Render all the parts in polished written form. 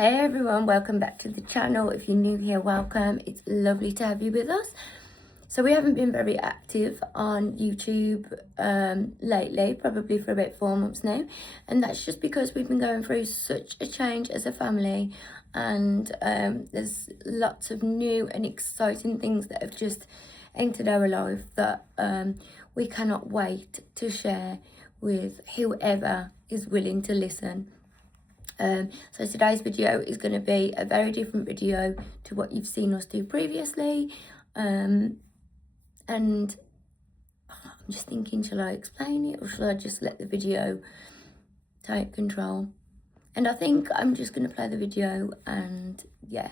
Hey everyone, welcome back to the channel. If you're new here, welcome. It's lovely to have you with us. So we haven't been very active on YouTube lately, probably for about 4 months now. And that's just because we've been going through such a change as a family. And there's lots of new and exciting things that have just entered our life that we cannot wait to share with whoever is willing to listen. So today's video is going to be a very different video to what you've seen us do previously. And I'm just thinking, shall I explain it or shall I just let the video take control? And I think I'm just going to play the video and yeah,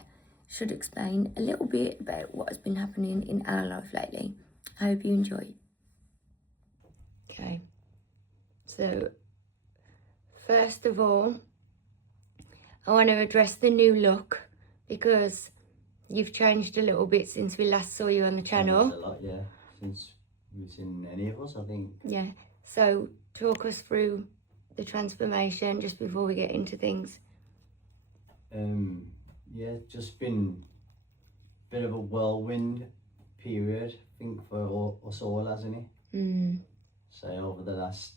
should explain a little bit about what has been happening in our life lately. I hope you enjoy. Okay, so first of all, I want to address the new look because you've changed a little bit since we last saw you on the channel. A lot, yeah, since we've seen any of us, I think. Yeah, so talk us through the transformation just before we get into things. Yeah, just been a bit of a whirlwind period, I think, for us all, hasn't it? So over the last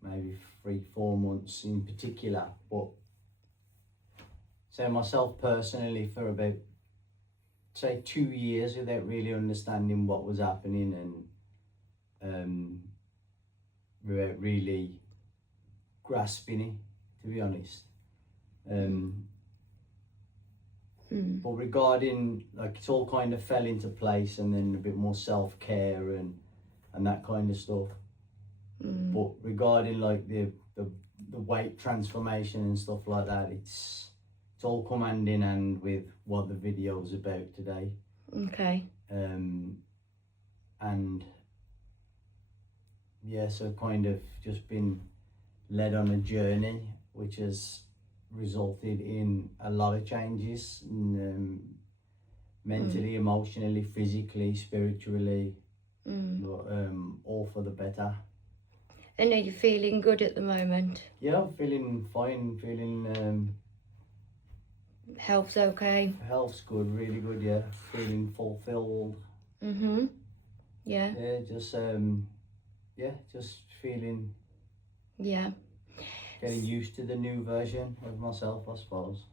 maybe 3-4 months in particular, but say myself personally for about say 2 years without really understanding what was happening and without really grasping it, to be honest. But regarding, like, it all kind of fell into place, and then a bit more self-care and that kind of stuff. But regarding like the weight transformation and stuff like that, it's all come hand in hand with what the video's about today. Okay. And yeah, so kind of just been led on a journey which has resulted in a lot of changes, mentally, emotionally, physically, spiritually, all for the better. And are you feeling good at the moment? Yeah, I'm feeling fine, feeling Health's okay? Health's good, really good, yeah. Feeling fulfilled. Yeah. Yeah, just feeling, yeah, getting used to the new version of myself, I suppose.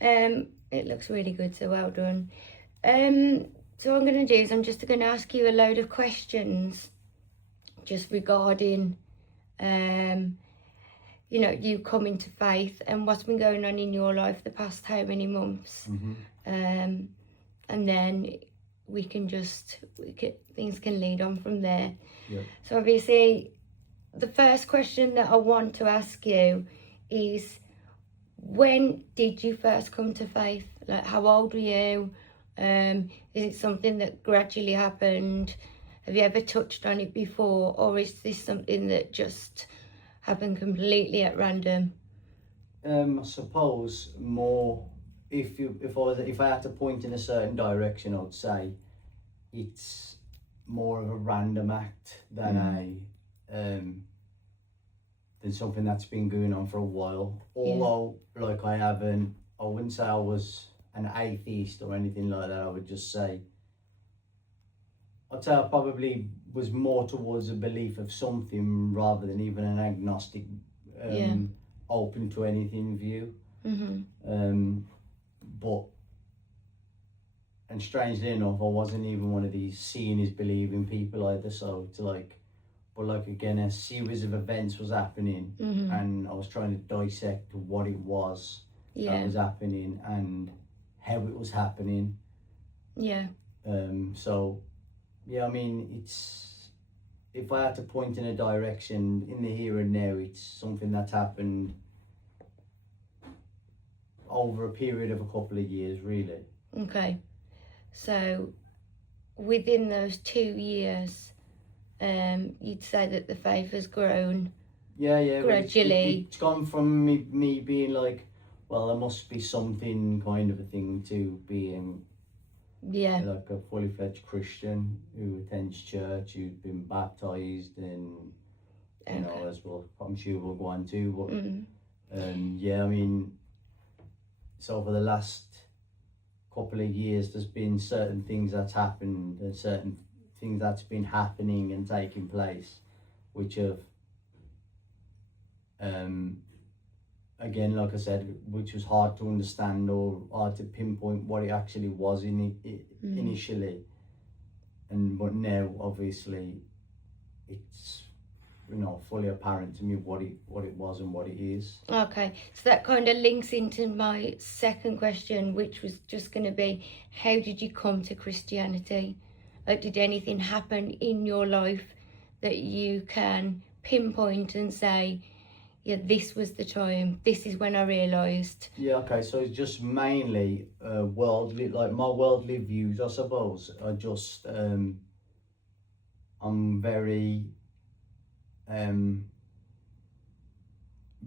It looks really good, so well done. So what I'm going to do is I'm just going to ask you a load of questions just regarding you know, you coming to faith and what's been going on in your life the past how many months. And then things can lead on from there. So obviously the first question that I want to ask you is, when did you first come to faith? Like, how old were you? Is it something that gradually happened? Have you ever touched on it before, or is this something that just happened completely at random? I suppose more, if I had to point in a certain direction, I would say it's more of a random act than than something that's been going on for a while. Although, like, I wouldn't say I was an atheist or anything like that. I would just say, I'd say I probably was more towards a belief of something rather than even an agnostic, open to anything view. But, and strangely enough, I wasn't even one of these seeing is believing people either. So it's like, but like, again, a series of events was happening, and I was trying to dissect what it was that was happening and how it was happening. So yeah, I mean, it's, if I had to point in a direction in the here and now, it's something that's happened over a period of a couple of years, really. Okay, so within those 2 years, you'd say that the faith has grown. Yeah, gradually. It's gone from me being like, well, there must be something kind of a thing, to being like a fully fledged Christian who attends church, who's been baptized, and you know, as well, I'm sure we'll go on to, but yeah, I mean, it's over the last couple of years there's been certain things that's happened and certain things that's been happening and taking place which have again, like I said, which was hard to understand or hard to pinpoint what it actually was initially, but now obviously it's fully apparent to me what it was and what it is. Okay, so that kind of links into my second question, which was just going to be, how did you come to Christianity? Like, did anything happen in your life that you can pinpoint and say, yeah, this was the time, this is when I realised? Yeah, okay, so it's just mainly worldly, like my worldly views, I suppose, are just, I'm very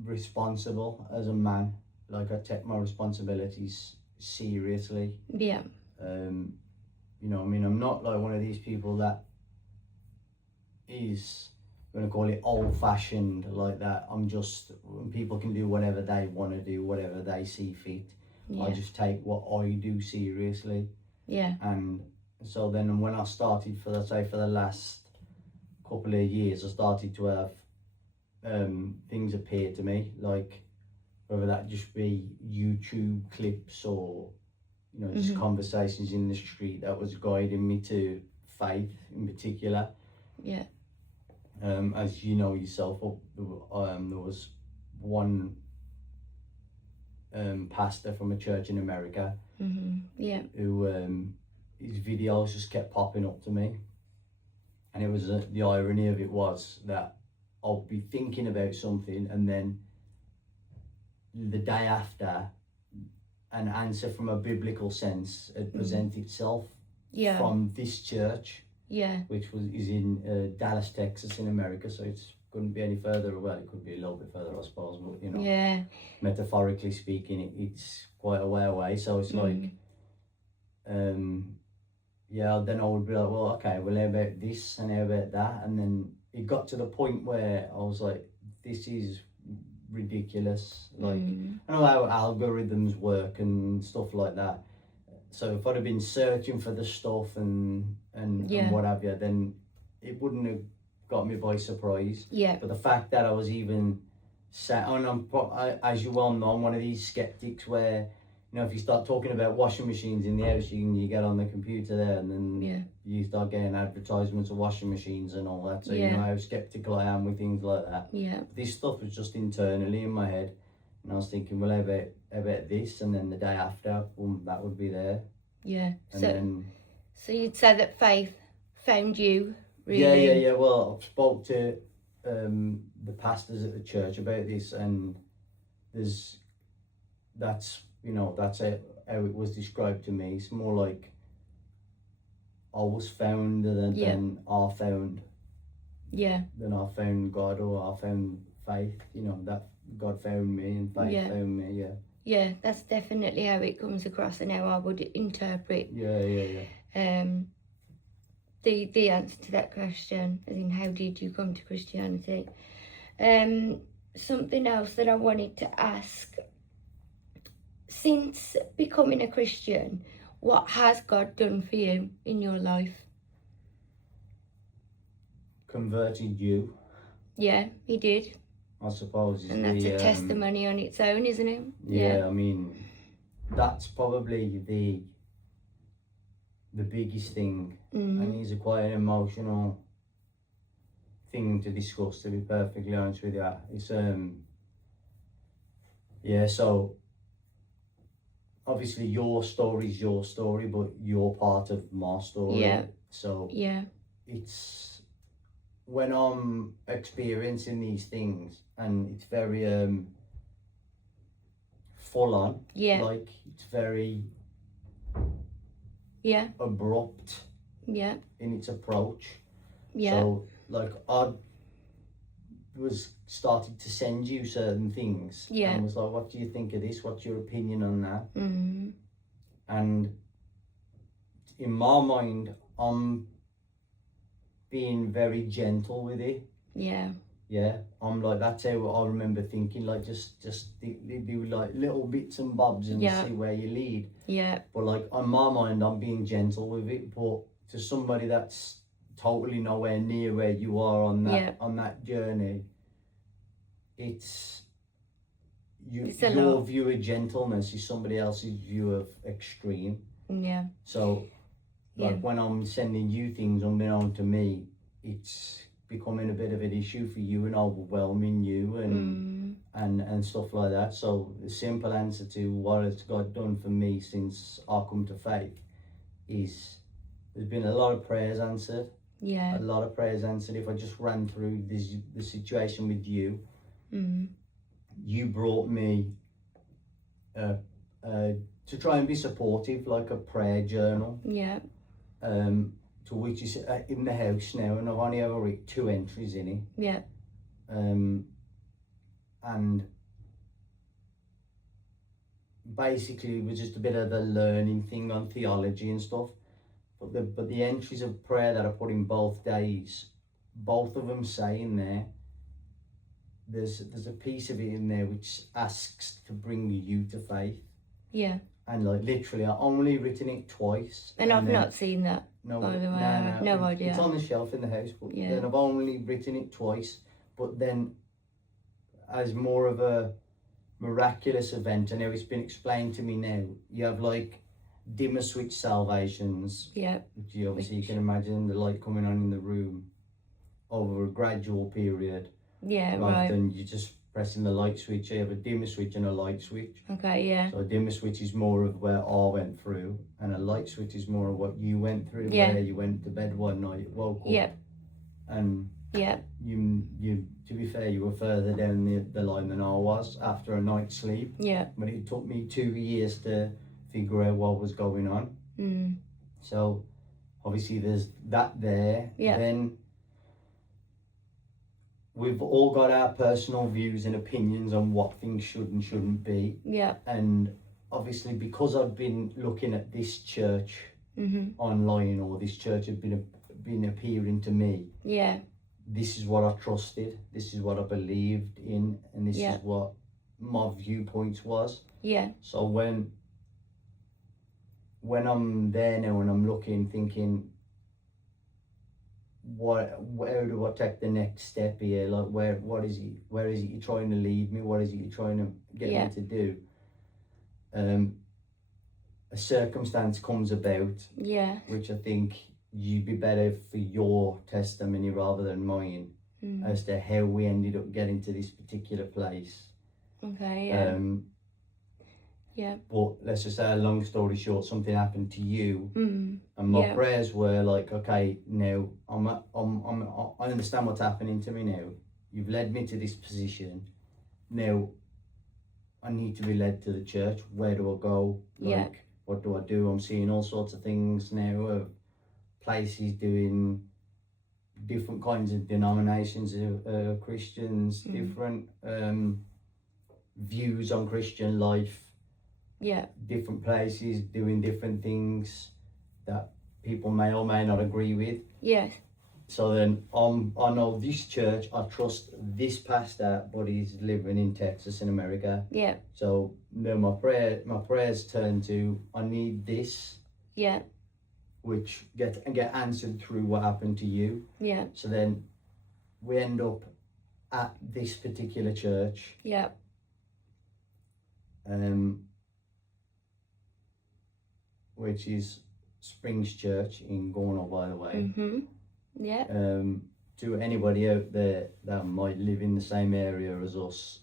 responsible as a man. Like, I take my responsibilities seriously. Yeah. You know, I mean, I'm not like one of these people that is going to call it old-fashioned like that. I'm just, people can do whatever they want to do, whatever they see fit. Yeah. I just take what I do seriously. Yeah. And so then when I started, for the last couple of years, I started to have things appear to me, like whether that just be YouTube clips or just conversations in the street that was guiding me to faith in particular. Yeah. As you know yourself, there was one pastor from a church in America Yeah. who his videos just kept popping up to me, and it was the irony of it was that I'll be thinking about something and then the day after an answer from a biblical sense had present itself from this church, which is in Dallas, Texas in America, so it couldn't be any further. Well, it could be a little bit further, I suppose, but metaphorically speaking, it's quite a way away. So it's like then I would be like, well, okay, well, how about this and how about that? And then it got to the point where I was like, this is ridiculous. Like, I know how algorithms work and stuff like that. So if I'd have been searching for the stuff and what have you, then it wouldn't have got me by surprise. Yeah. But the fact that I was even sat on, as you well know, I'm one of these skeptics where, if you start talking about washing machines in the house, you get on the computer there and then you start getting advertisements of washing machines and all that. So you know how skeptical I am with things like that. Yeah. This stuff was just internally in my head, and I was thinking, well, how about this? And then the day after, boom, that would be there. Yeah. And so you'd say that faith found you, really? Yeah. Well, I spoke to the pastors at the church about this, and that's how it was described to me. It's more like I was found than I found. Yeah. Then I found God, or I found faith. That God found me and faith found me. Yeah. Yeah, that's definitely how it comes across and how I would interpret. Yeah. The answer to that question, as in how did you come to Christianity? Something else that I wanted to ask. Since becoming a Christian, what has God done for you in your life? Converted you. Yeah, he did. I suppose. And that's a testimony on its own, isn't it? Yeah, I mean, that's probably the biggest thing. And it's quite an emotional thing to discuss, to be perfectly honest with you. It's so obviously your story is your story, but you're part of my story. Yeah. So it's when I'm experiencing these things, and it's very full on. Yeah. Like, it's very abrupt. Yeah. In its approach. Yeah. So like I was started to send you certain things. Yeah. And was like, what do you think of this? What's your opinion on that? And in my mind, I'm being very gentle with it. Yeah. yeah, I'm like, that's how I remember thinking, like, just do like little bits and bobs and Yeah. see where you lead. Yeah. But like on my mind, I'm being gentle with it. But to somebody that's totally nowhere near where you are on that journey, it's It's a your lot. view of gentleness is somebody else's view of extreme. Yeah. So like when I'm sending you things unbeknown to me, it's becoming a bit of an issue for you and overwhelming you and stuff like that. So the simple answer to what has God done for me since I come to faith is there's been a lot of prayers answered. Yeah. A lot of prayers answered. If I just ran through the situation with you, you brought me to try and be supportive, like a prayer journal. Yeah. To which is in the house now, and I've only ever written 2 entries in it. Yeah. And basically it was just a bit of a learning thing on theology and stuff. But the entries of prayer that I put in both days, both of them say in there, there's a piece of it in there which asks to bring you to faith. Yeah. And like literally, I've only written it twice. And I've not seen that. No, by the way, I have no idea. It's on the shelf in the house, but then I've only written it twice. But then, as more of a miraculous event, and now it's been explained to me now, you have like dimmer switch salvations. Yeah. Which you obviously you can imagine the light coming on in the room over a gradual period. Yeah, rather than you just pressing the light switch. You have a dimmer switch and a light switch. Okay, yeah. So a dimmer switch is more of where I went through, and a light switch is more of what you went through, where you went to bed one night, woke up, and you to be fair, you were further down the line than I was after a night's sleep. Yeah. But it took me 2 years to figure out what was going on. So obviously there's that there. Yeah. Then we've all got our personal views and opinions on what things should and shouldn't be. Yeah. And obviously because I've been looking at this church online, or this church had been appearing to me. Yeah. This is what I trusted, this is what I believed in, and this is what my viewpoints was. Yeah. So when I'm there now and I'm looking, thinking, where do I take the next step here? Like where is it you're trying to lead me? What is it you're trying to get me to do? A circumstance comes about, which I think you'd be better for your testimony rather than mine, as to how we ended up getting to this particular place. Okay. But let's just say, a long story short, something happened to you, and my prayers were like, okay, now I understand what's happening to me now. You've led me to this position. Now I need to be led to the church. Where do I go? What do I do? I'm seeing all sorts of things now of places doing different kinds of denominations of Christians, different views on Christian life. Different places doing different things that people may or may not agree with. So then I know this church, I trust this pastor, but he's living in Texas in America. So then my prayers turn to, I need this. Which get answered through what happened to you. So then we end up at this particular church. Which is Springs Church in Gornal, by the way. To anybody out there that might live in the same area as us,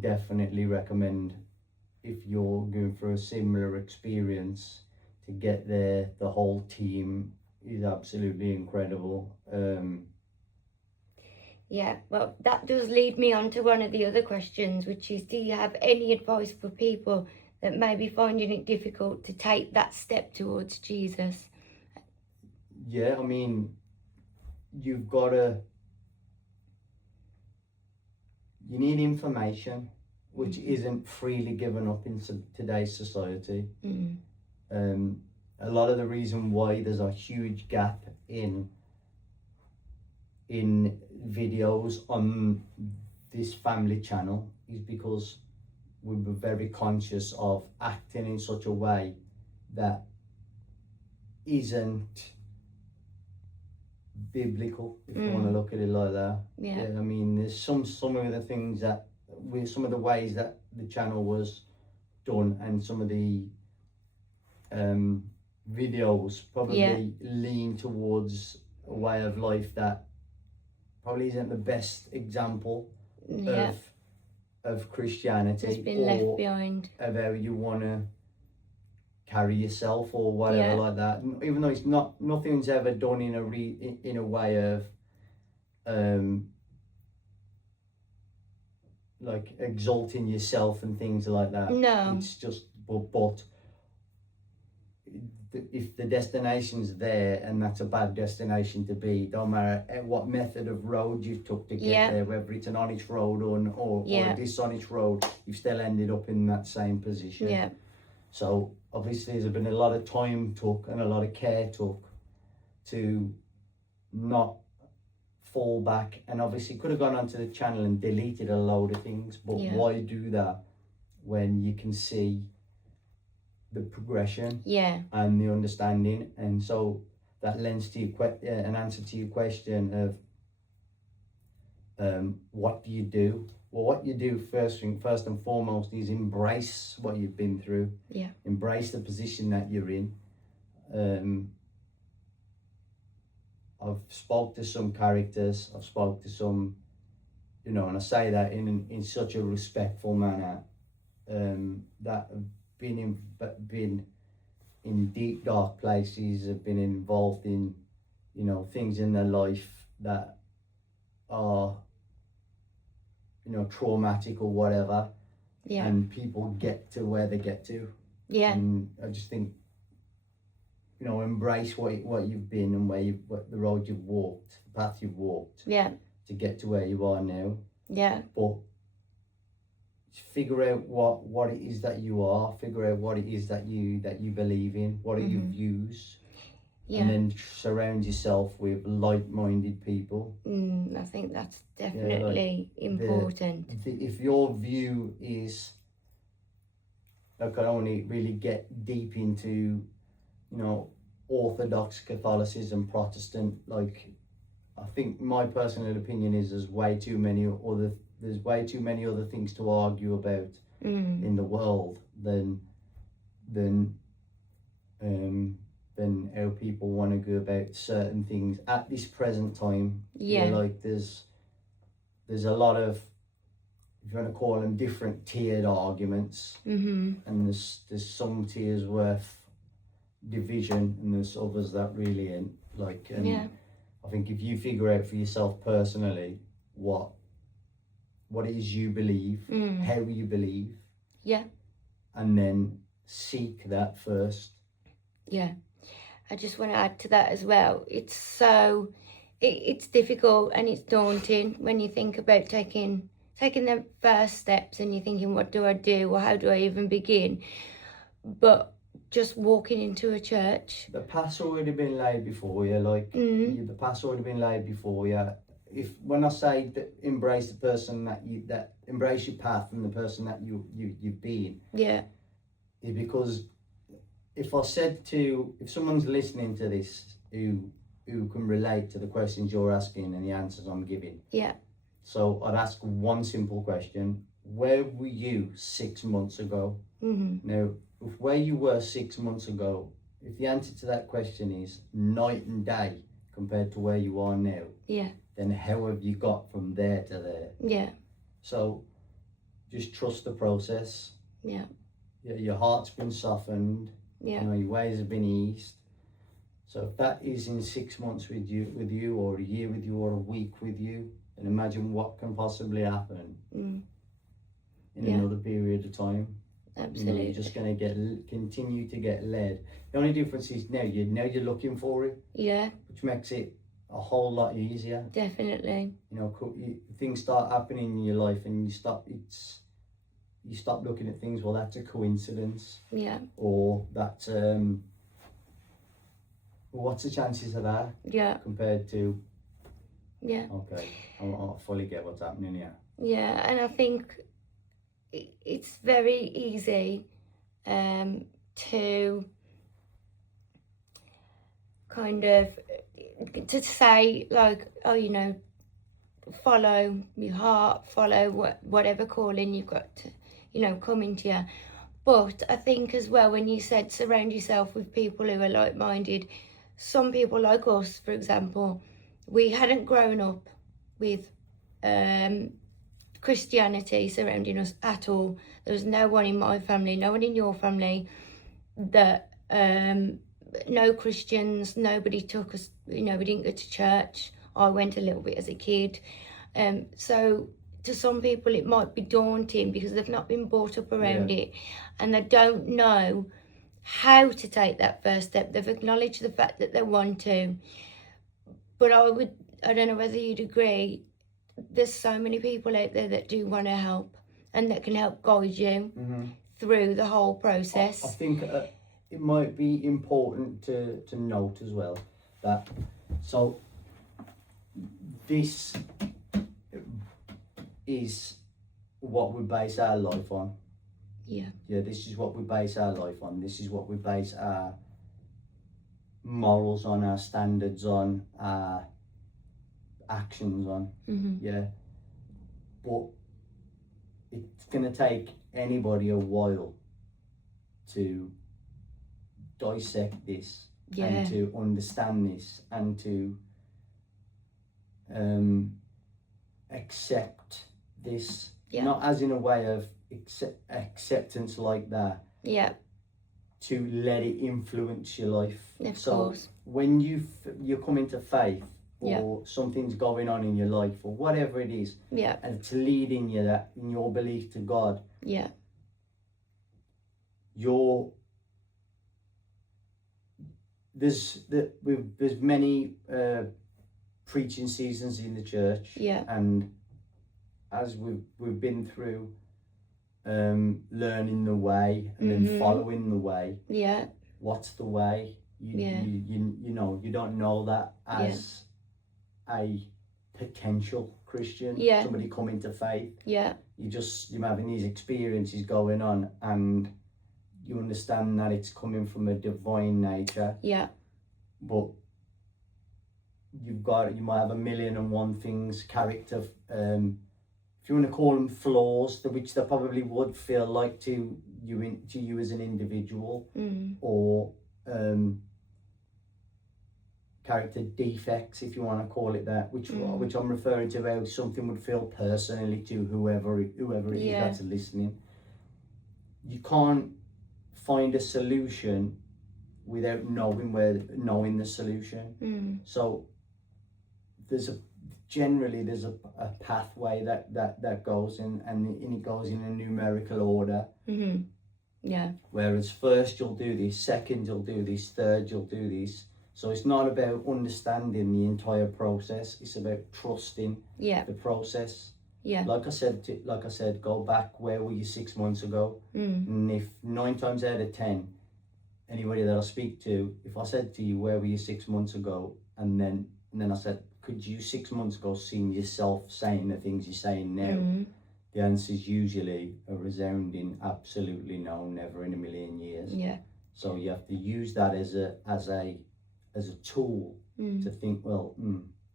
definitely recommend, if you're going through a similar experience, to get there. The whole team is absolutely incredible. Well, that does lead me on to one of the other questions, which is, do you have any advice for people that may be finding it difficult to take that step towards Jesus? Yeah, I mean, you need information, which isn't freely given up in today's society. A lot of the reason why there's a huge gap in in videos on this family channel is because we were very conscious of acting in such a way that isn't biblical, if you want to look at it like that. Yeah. I mean, there's some of the things that some of the ways that the channel was done, and some of the videos probably lean towards a way of life that probably isn't the best example of Christianity, it's been left behind, of how you want to carry yourself or whatever like that. Even though it's nothing's ever done in a way of like exalting yourself and things like that. No, it's just but if the destination's there and that's a bad destination to be, don't matter what method of road you took to get there, whether it's an honest road or a dishonest road, you've still ended up in that same position. So obviously there's been a lot of time took and a lot of care took to not fall back, and obviously could have gone onto the channel and deleted a load of things, but why do that when you can see the progression and the understanding? And so that lends to an answer to your question of what do you do? Well, what you do first and foremost is embrace what you've been through. Embrace the position that you're in. I've spoke to some characters, I've spoke to some, and I say that in such a respectful manner, that have been in deep dark places, have been involved in, things in their life that are, traumatic or whatever, and people get to where they get to. And I just think, embrace what you've been and what the road you've walked, the path you've walked, to get to where you are now. But figure out what it is that you are, figure out what it is that you believe in, what are your views, and then surround yourself with like-minded people. I think that's definitely important. If your view is, I can only really get deep into, Orthodox Catholicism, Protestant, like, I think my personal opinion is there's way too many other things to argue about in the world than how people want to go about certain things at this present time. Like there's a lot of, if you want to call them, different tiered arguments, and there's some tiers worth division, and there's others that really ain't. Like, I think if you figure out for yourself personally what it is you believe, how you believe, and then seek that first. I just want to add to that as well. It's difficult and it's daunting when you think about taking the first steps, and you're thinking, what do I do, or how do I even begin? But just walking into a church, the path's already been laid before you. Like, the path's already been laid before you. When I say that embrace the person that embrace your path and the person that you've been, is because if someone's listening to this who can relate to the questions you're asking and the answers I'm giving, so I'd ask one simple question: where were you 6 months ago? Now, if where you were 6 months ago, if the answer to that question is night and day compared to where you are now, then how have you got from there to there? So just trust the process. Your heart's been softened. Your ways have been eased. So if that is in 6 months with you, or a year with you, or a week with you, then imagine what can possibly happen in another period of time. Absolutely. You're just going to continue to get led. The only difference is now you're looking for it. Which makes it a whole lot easier. Definitely. Things start happening in your life and you stop looking at things, well, that's a coincidence. Or that's what's the chances of that? Yeah. Compared to Yeah. Okay, I fully get what's happening here. Yeah, and I think it's very easy to kind of to say like, oh, you know, follow your heart, follow whatever calling you've got to, you know, coming to you. But I think as well, when you said surround yourself with people who are like-minded, some people like us, for example, we hadn't grown up with Christianity surrounding us at all. There was no one in my family, no one in your family that no Christians, nobody took us, you know, we didn't go to church. I went a little bit as a kid. So to some people it might be daunting because they've not been brought up around it, and they don't know how to take that first step. They've acknowledged the fact that they want to, but I don't know whether you'd agree, there's so many people out there that do want to help and that can help guide you through the whole process. I think it might be important to note as well that so this is what we base our life on. Yeah, this is what we base our life on. This is what we base our morals on, our standards on, our actions on. But it's gonna take anybody a while to dissect this and to understand this and to accept this, not as in a way of acceptance like that, to let it influence your life. Of course. When you come into faith, or something's going on in your life, or whatever it is, and it's leading you that in your belief to God, there's many preaching seasons in the church, and as we've been through learning the way and then following the way. What's the way? You know, you don't know that as a potential Christian, somebody coming to faith. You're having these experiences going on, and you understand that it's coming from a divine nature. But you might have 1,000,001 things, character, if you want to call them flaws, which they probably would feel like to you as an individual, or character defects, if you want to call it that, which I'm referring to how something would feel personally to whoever it is that's listening. You can't find a solution without knowing the solution. So there's a pathway that goes in, and it goes in a numerical order. Whereas first you'll do this, second you'll do this, third you'll do this. So it's not about understanding the entire process, it's about trusting the process. Like I said, go back, where were you 6 months ago? And if 9 times out of 10, anybody that I speak to, if I said to you, where were you 6 months ago? And then I said, could you 6 months ago seen yourself saying the things you're saying now? The answer is usually a resounding absolutely no, never in a million years. So you have to use that as a tool to think, well,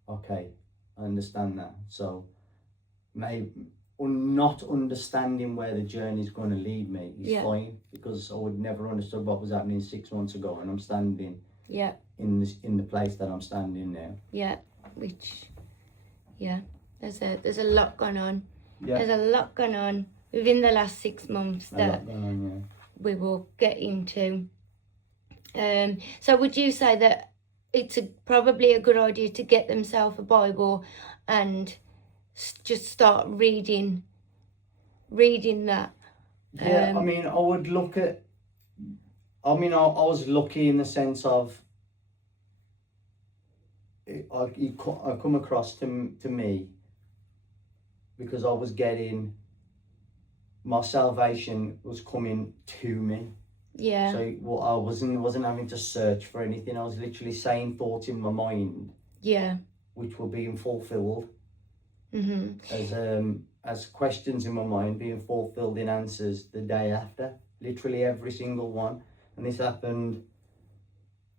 okay, I understand that. So maybe not understanding where the journey is going to lead me is fine, because I would never understood what was happening 6 months ago, and I'm standing in the place that I'm standing now. There's a lot going on. There's a lot going on within the last 6 months that we will get into. So would you say that it's probably a good idea to get themselves a Bible and just start reading that? I mean, I would look at, I was lucky in the sense of, I come across to me because I was getting, my salvation was coming to me. So I wasn't having to search for anything. I was literally saying thoughts in my mind. which were being fulfilled Mm-hmm. as questions in my mind being fulfilled in answers the day after, literally every single one. And this happened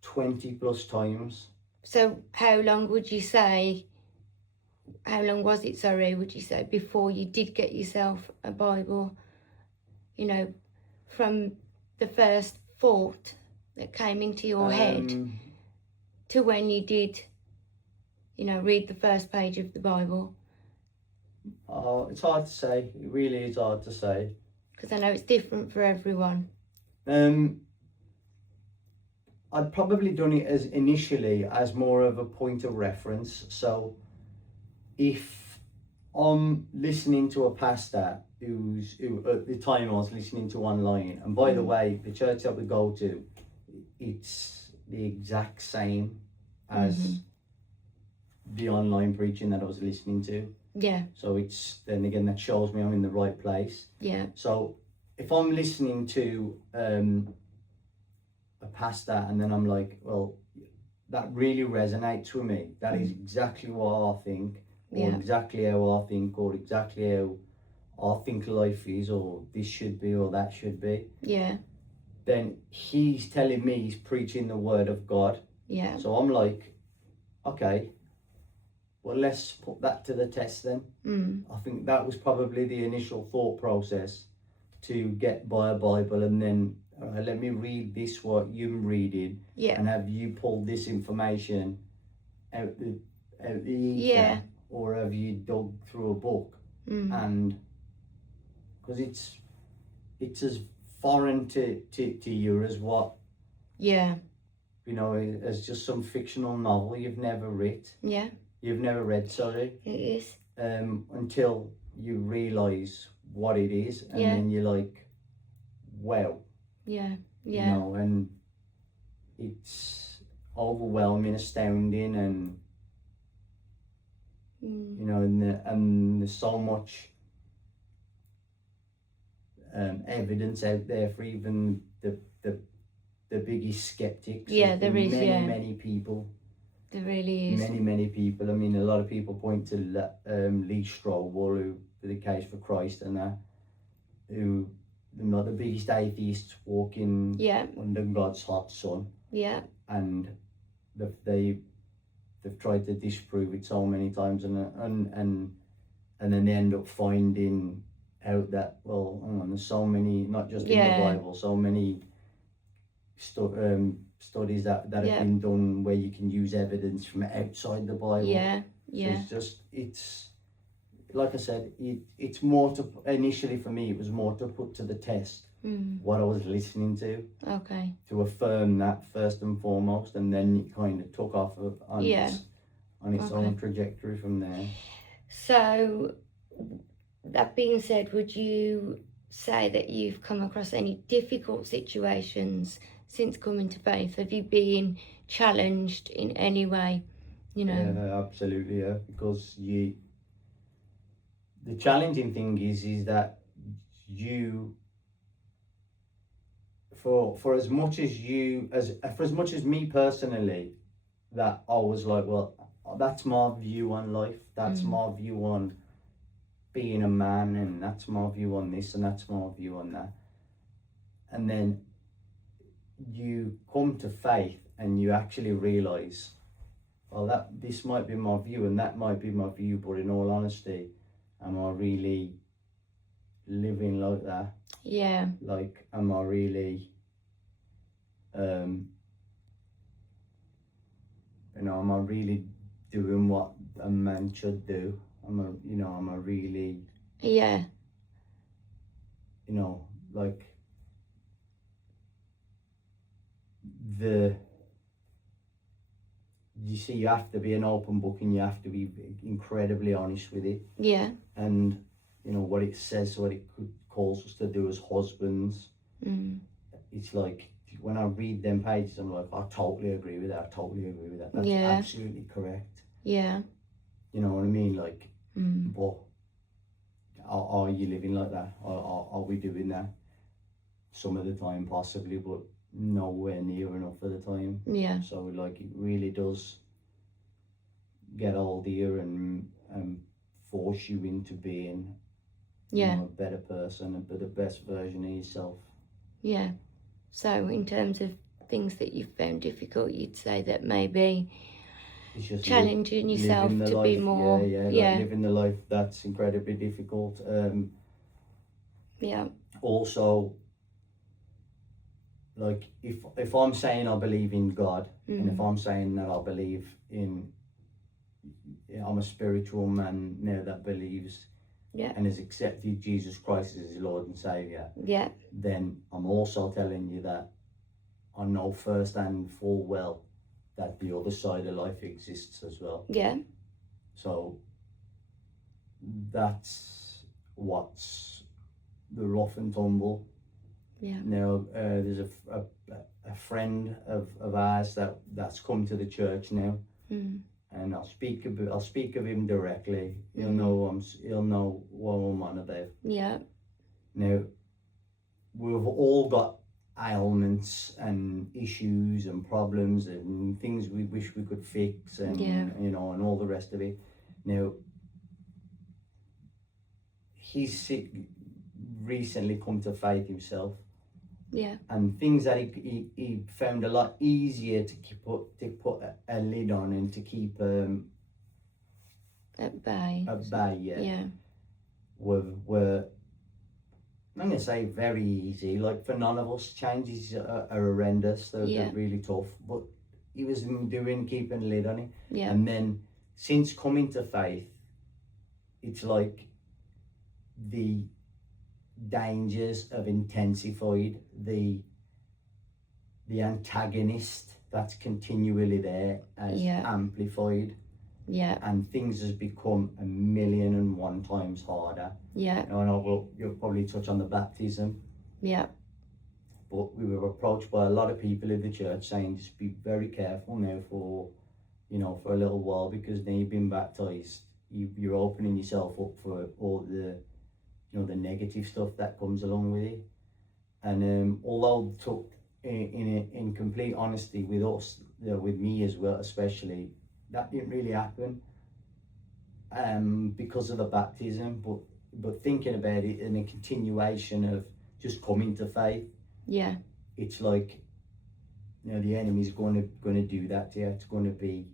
20 plus times. So how long was it, sorry, would you say, before you did get yourself a Bible? You know, from the first thought that came into your head to when you did, read the first page of the Bible? Oh, it's hard to say. It really is hard to say. Because I know it's different for everyone. I'd probably done it as initially as more of a point of reference. So if I'm listening to a pastor who at the time I was listening to online, and by the way, the church that we go to, it's the exact same as the online preaching that I was listening to. Yeah. So it's, then again, that shows me I'm in the right place. Yeah. So if I'm listening to a pastor and then I'm like, well, that really resonates with me. That is exactly what I think, or exactly how I think, or exactly how I think life is, or this should be, or that should be. Yeah. Then he's telling me he's preaching the word of God. Yeah. So I'm like, okay, well, let's put that to the test then. I think that was probably the initial thought process to get by a Bible, and then let me read this, what you're reading, and have you pulled this information out the ether, or have you dug through a book? And because it's as foreign to you as what, as just some fictional novel you've never read, sorry. It is. Until you realise what it is, and then you're like, wow. And it's overwhelming, astounding, and and there's so much evidence out there for even the biggest skeptics. There is many people. There really is. Many people. I mean, a lot of people point to Lee Strobel, who for the Case for Christ, and that, who they're not the biggest atheists walking under God's hot sun. And they've tried to disprove it so many times, and then they end up finding out that, well, there's so many, not just in the Bible, so many studies that have been done where you can use evidence from outside the Bible. So it's like I said, it's more to, initially for me, it was more to put to the test what I was listening to. Okay. To affirm that first and foremost, and then it kind of took off on its own trajectory from there. So, that being said, would you say that you've come across any difficult situations since coming to faith? Have you been challenged in any way? Yeah, absolutely, because the challenging thing is that you, for as much as me personally, that I was like, well, that's my view on life, that's my view on being a man, and that's my view on this, and that's my view on that. And then you come to faith and you actually realise, well, this might be my view and that might be my view, but in all honesty, am I really living like that? Yeah. Like, am I really, am I really doing what a man should do? Am I really, like, you see, you have to be an open book and you have to be incredibly honest with it. And what it says, what it calls us to do as husbands. It's like, when I read them pages, I'm like, I totally agree with that. That's absolutely correct. You know what I mean? Like, but are you living like that? Are we doing that? Some of the time, possibly, but nowhere near enough of the time. So, like, it really does get hold of you and force you into being Yeah. a better person and the best version of yourself. Yeah. So in terms of things that you've found difficult, you'd say that maybe It's just challenging yourself living the to life, be more, like living the life that's incredibly difficult. Yeah. Also, like if I'm saying I believe in God, and if I'm saying that I believe in, I'm a spiritual man now that believes and has accepted Jesus Christ as his Lord and Saviour, then I'm also telling you that I know firsthand full well that the other side of life exists as well. Yeah. So that's what's the rough and tumble. Yeah. Now there's a friend of ours that's come to the church now, and I'll speak of him directly. He'll know what I'm on about. Yeah. Now we've all got ailments and issues and problems and things we wish we could fix, and and all the rest of it. Now he's recently come to faith himself. Yeah. And things that he found a lot easier to put a lid on and to keep at bay. Yeah. Were I'm gonna say very easy. Like for none of us, changes are horrendous. They're really tough. But he was keeping a lid on it. Yeah. And then since coming to faith, it's like the dangers have intensified. The antagonist that's continually there has amplified. Yeah. And things has become 1,000,001 times harder. Yeah. I know you'll probably touch on the baptism. Yeah. But we were approached by a lot of people in the church saying just be very careful now for a little while, because now you've been baptized, you're opening yourself up for all the the negative stuff that comes along with it. And although took in complete honesty with us, with me as well, especially, that didn't really happen because of the baptism. But thinking about it in a continuation of just coming to faith, it's like the enemy's going to do that to you. It's going to be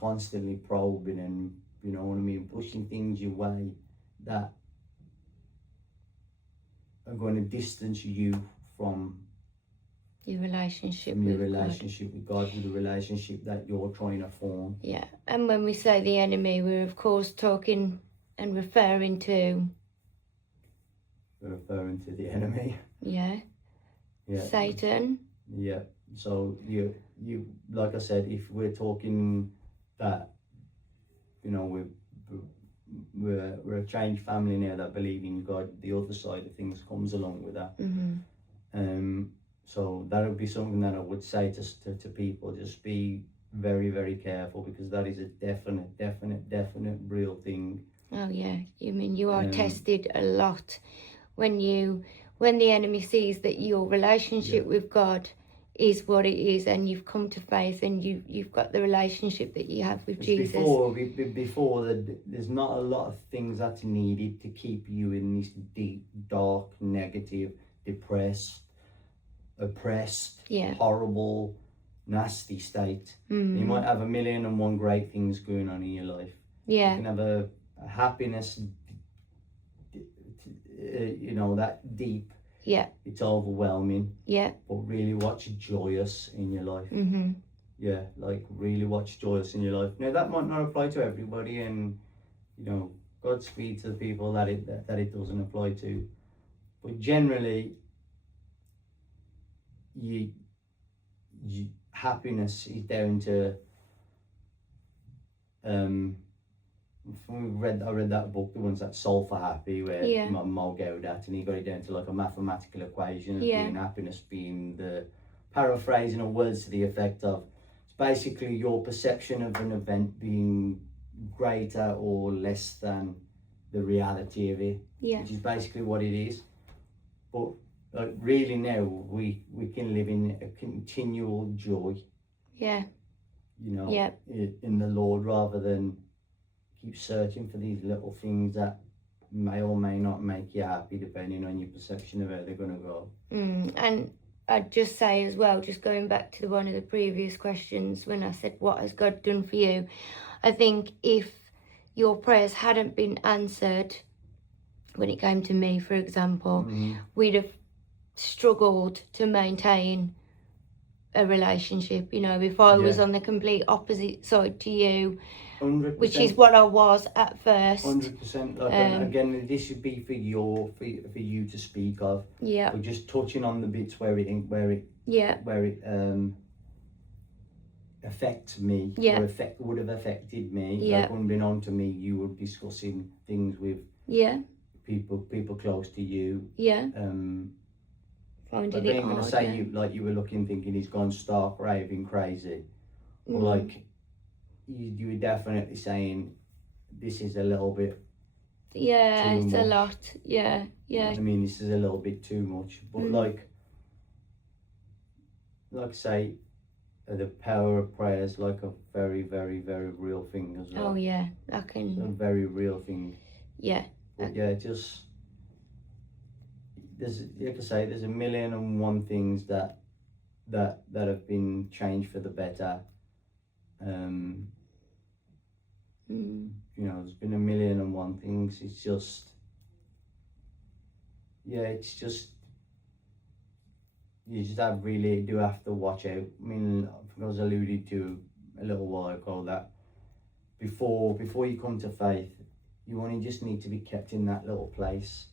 constantly probing and pushing things your way that are going to distance you from your relationship with God, with the relationship that you're trying to form. Yeah. And when we say the enemy, we're of course talking and referring to the enemy. Yeah. Satan. Yeah. So you like I said, if we're talking that we're a changed family now that believe in God, the other side of things comes along with that. So that would be something that I would say to people: just be very, very careful, because that is a definite real thing. Oh yeah, you mean you are tested a lot when the enemy sees that your relationship with God is what it is, and you've come to faith, and you've got the relationship that you have with Jesus. Before there's not a lot of things that's needed to keep you in this deep, dark, negative, depressed, oppressed, horrible, nasty state. You might have 1,000,001 great things going on in your life. You can have a happiness, that deep. It's overwhelming. But really what's joyous in your life. Like really what's joyous in your life. Now that might not apply to everybody, and Godspeed to the people that it doesn't apply to. But generally, happiness is down to I read that book, the ones that Solve for Happy, where Mo Gaudat, and he got it down to like a mathematical equation of being happiness being the, paraphrasing of words to the effect of, it's basically your perception of an event being greater or less than the reality of it, which is basically what it is. But like really now we can live in a continual joy. you know, Yeah. in the Lord, rather than keep searching for these little things that may or may not make you happy, depending on your perception of how they're going to go. And I'd just say as well, just going back to one of the previous questions when I said, what has God done for you? I think if your prayers hadn't been answered, when it came to me, for example, we'd have struggled to maintain a relationship. You know, if I was on the complete opposite side to you, 100%. which is what I was at first. 100%. Like, again, this should be for you to speak of. Yeah. But just touching on the bits where it affects me, or would have affected me. Like, unbeknown to me, you were discussing things with people close to you. Finding I it ain't gonna hard, say you were looking, thinking he's gone stark raving crazy. But like, you were definitely saying this is a little bit it's much. a lot. Yeah. I mean, this is a little bit too much. But like I say, the power of prayer is like a very, very, very real thing as well. Oh yeah, I can. It's a very real thing. Yeah. But just there's, like I say, there's 1,000,001 things that have been changed for the better. You know, there's been 1,000,001 things. It's just, it's just, you just do have to watch out. I mean, I was alluded to a little while ago that before you come to faith, you only just need to be kept in that little place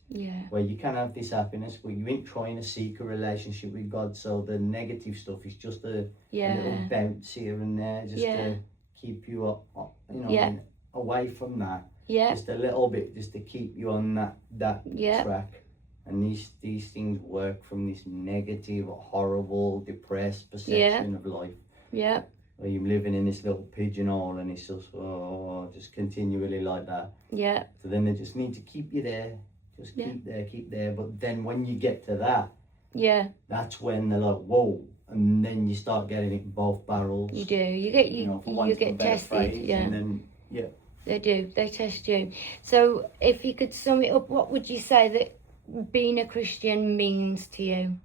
where you can have this happiness, but you ain't trying to seek a relationship with God. So the negative stuff is just a little bounce here and there, just to keep you up, you know, away from that. Just a little bit, just to keep you on that track. And these things work from this negative, horrible, depressed perception of life. Where you're living in this little pigeonhole, and it's just just continually like that. So then they just need to keep you there, just keep there. But then when you get to that, that's when they're like, whoa, and then you start getting it in both barrels. You do. You get tested. And then they do. They test you. So if you could sum it up, what would you say that being a Christian means to you?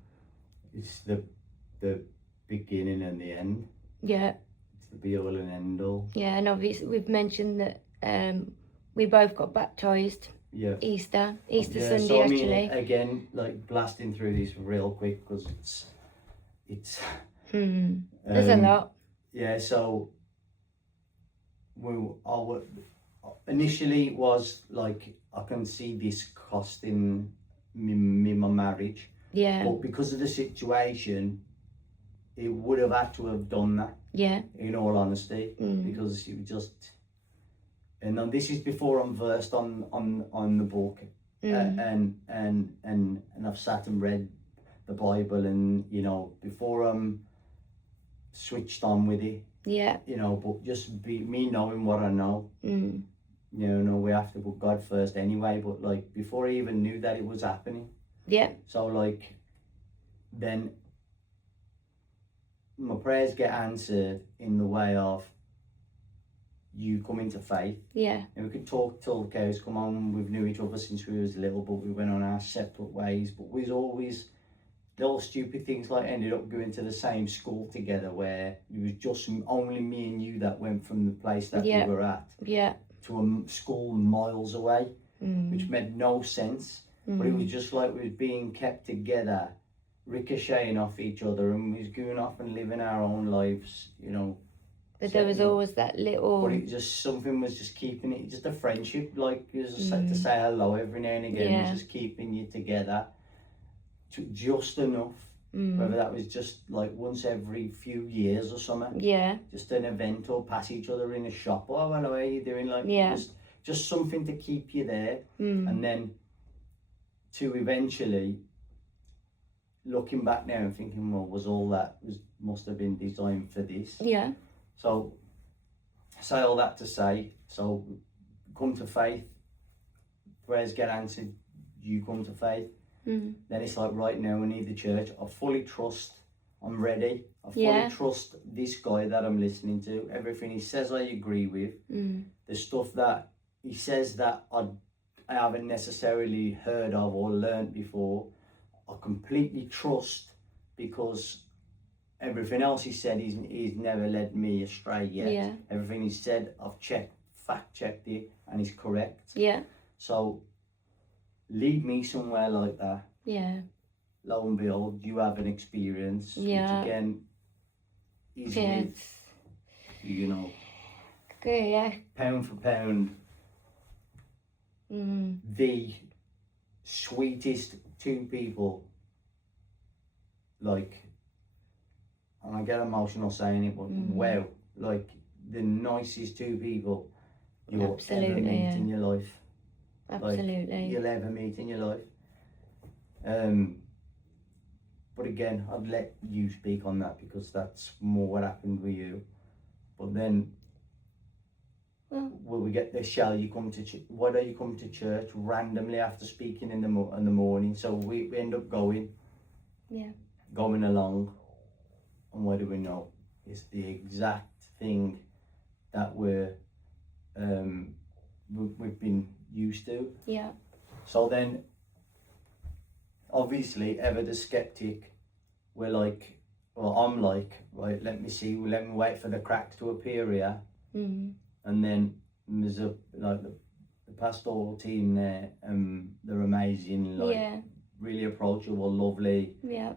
It's the beginning and the end. It's the be all and end all. And obviously we've mentioned that we both got baptised. Easter Sunday, so, I mean, actually. Again, like blasting through this real quick because it's there's a lot. So initially was like, I can see this costing me my marriage. But because of the situation, it would have had to have done that. In all honesty, because it just, and then this is before I'm versed on the book, and I've sat and read the Bible, and you know, before I'm switched on with it. You know, but just me knowing what I know. You know, we have to put God first anyway. But like before I even knew that it was happening. So like, then my prayers get answered in the way of you coming to faith. And we could talk till the cows come on. We've knew each other since we was little, but we went on our separate ways. But we was always little stupid things, like ended up going to the same school together, where it was just only me and you that went from the place that we were at to a school miles away, which made no sense. But it was just like we was being kept together, ricocheting off each other, and we was going off and living our own lives, you know. But there was always that little... But it just, something was just keeping it, just a friendship, like just to say hello every now and again, was just keeping you together to just enough. Whether that was just like once every few years or something. Just an event, or pass each other in a shop. Oh, hello, how are you doing? Like, just something to keep you there. And then to eventually, looking back now and thinking, well, was all that must have been designed for this? So, say all that to say, so come to faith, prayers get answered, you come to faith. Then it's like, right now we need the church. I fully trust I'm ready. I fully Yeah. trust this guy that I'm listening to. Everything he says I agree with. The stuff that he says that I haven't necessarily heard of or learned before, I completely trust, because everything else he said, he's never led me astray yet. Yeah. Everything he said, I've fact checked it, and he's correct. Yeah. So lead me somewhere like that. Yeah. Lo and behold, you have an experience, Yeah. which again is Yeah. with, you know, Good, yeah. pound for pound, the sweetest two people. Like, and I get emotional saying it, but wow, like the nicest two people you'll ever meet in your life. Absolutely. Like, you'll ever meet in your life. But again, I'd let you speak on that, because that's more what happened with you. But then, will we get this? Shall you come to? Why don't you come to church randomly after speaking in the morning? So we end up going. Yeah. Going along, and what do we know? It's the exact thing that we've been used to. Yeah. So then, obviously, ever the skeptic, we're like, well, I'm like, right, let me wait for the crack to appear here. And then there's the pastoral team there, they're amazing, really approachable, lovely. Yeah.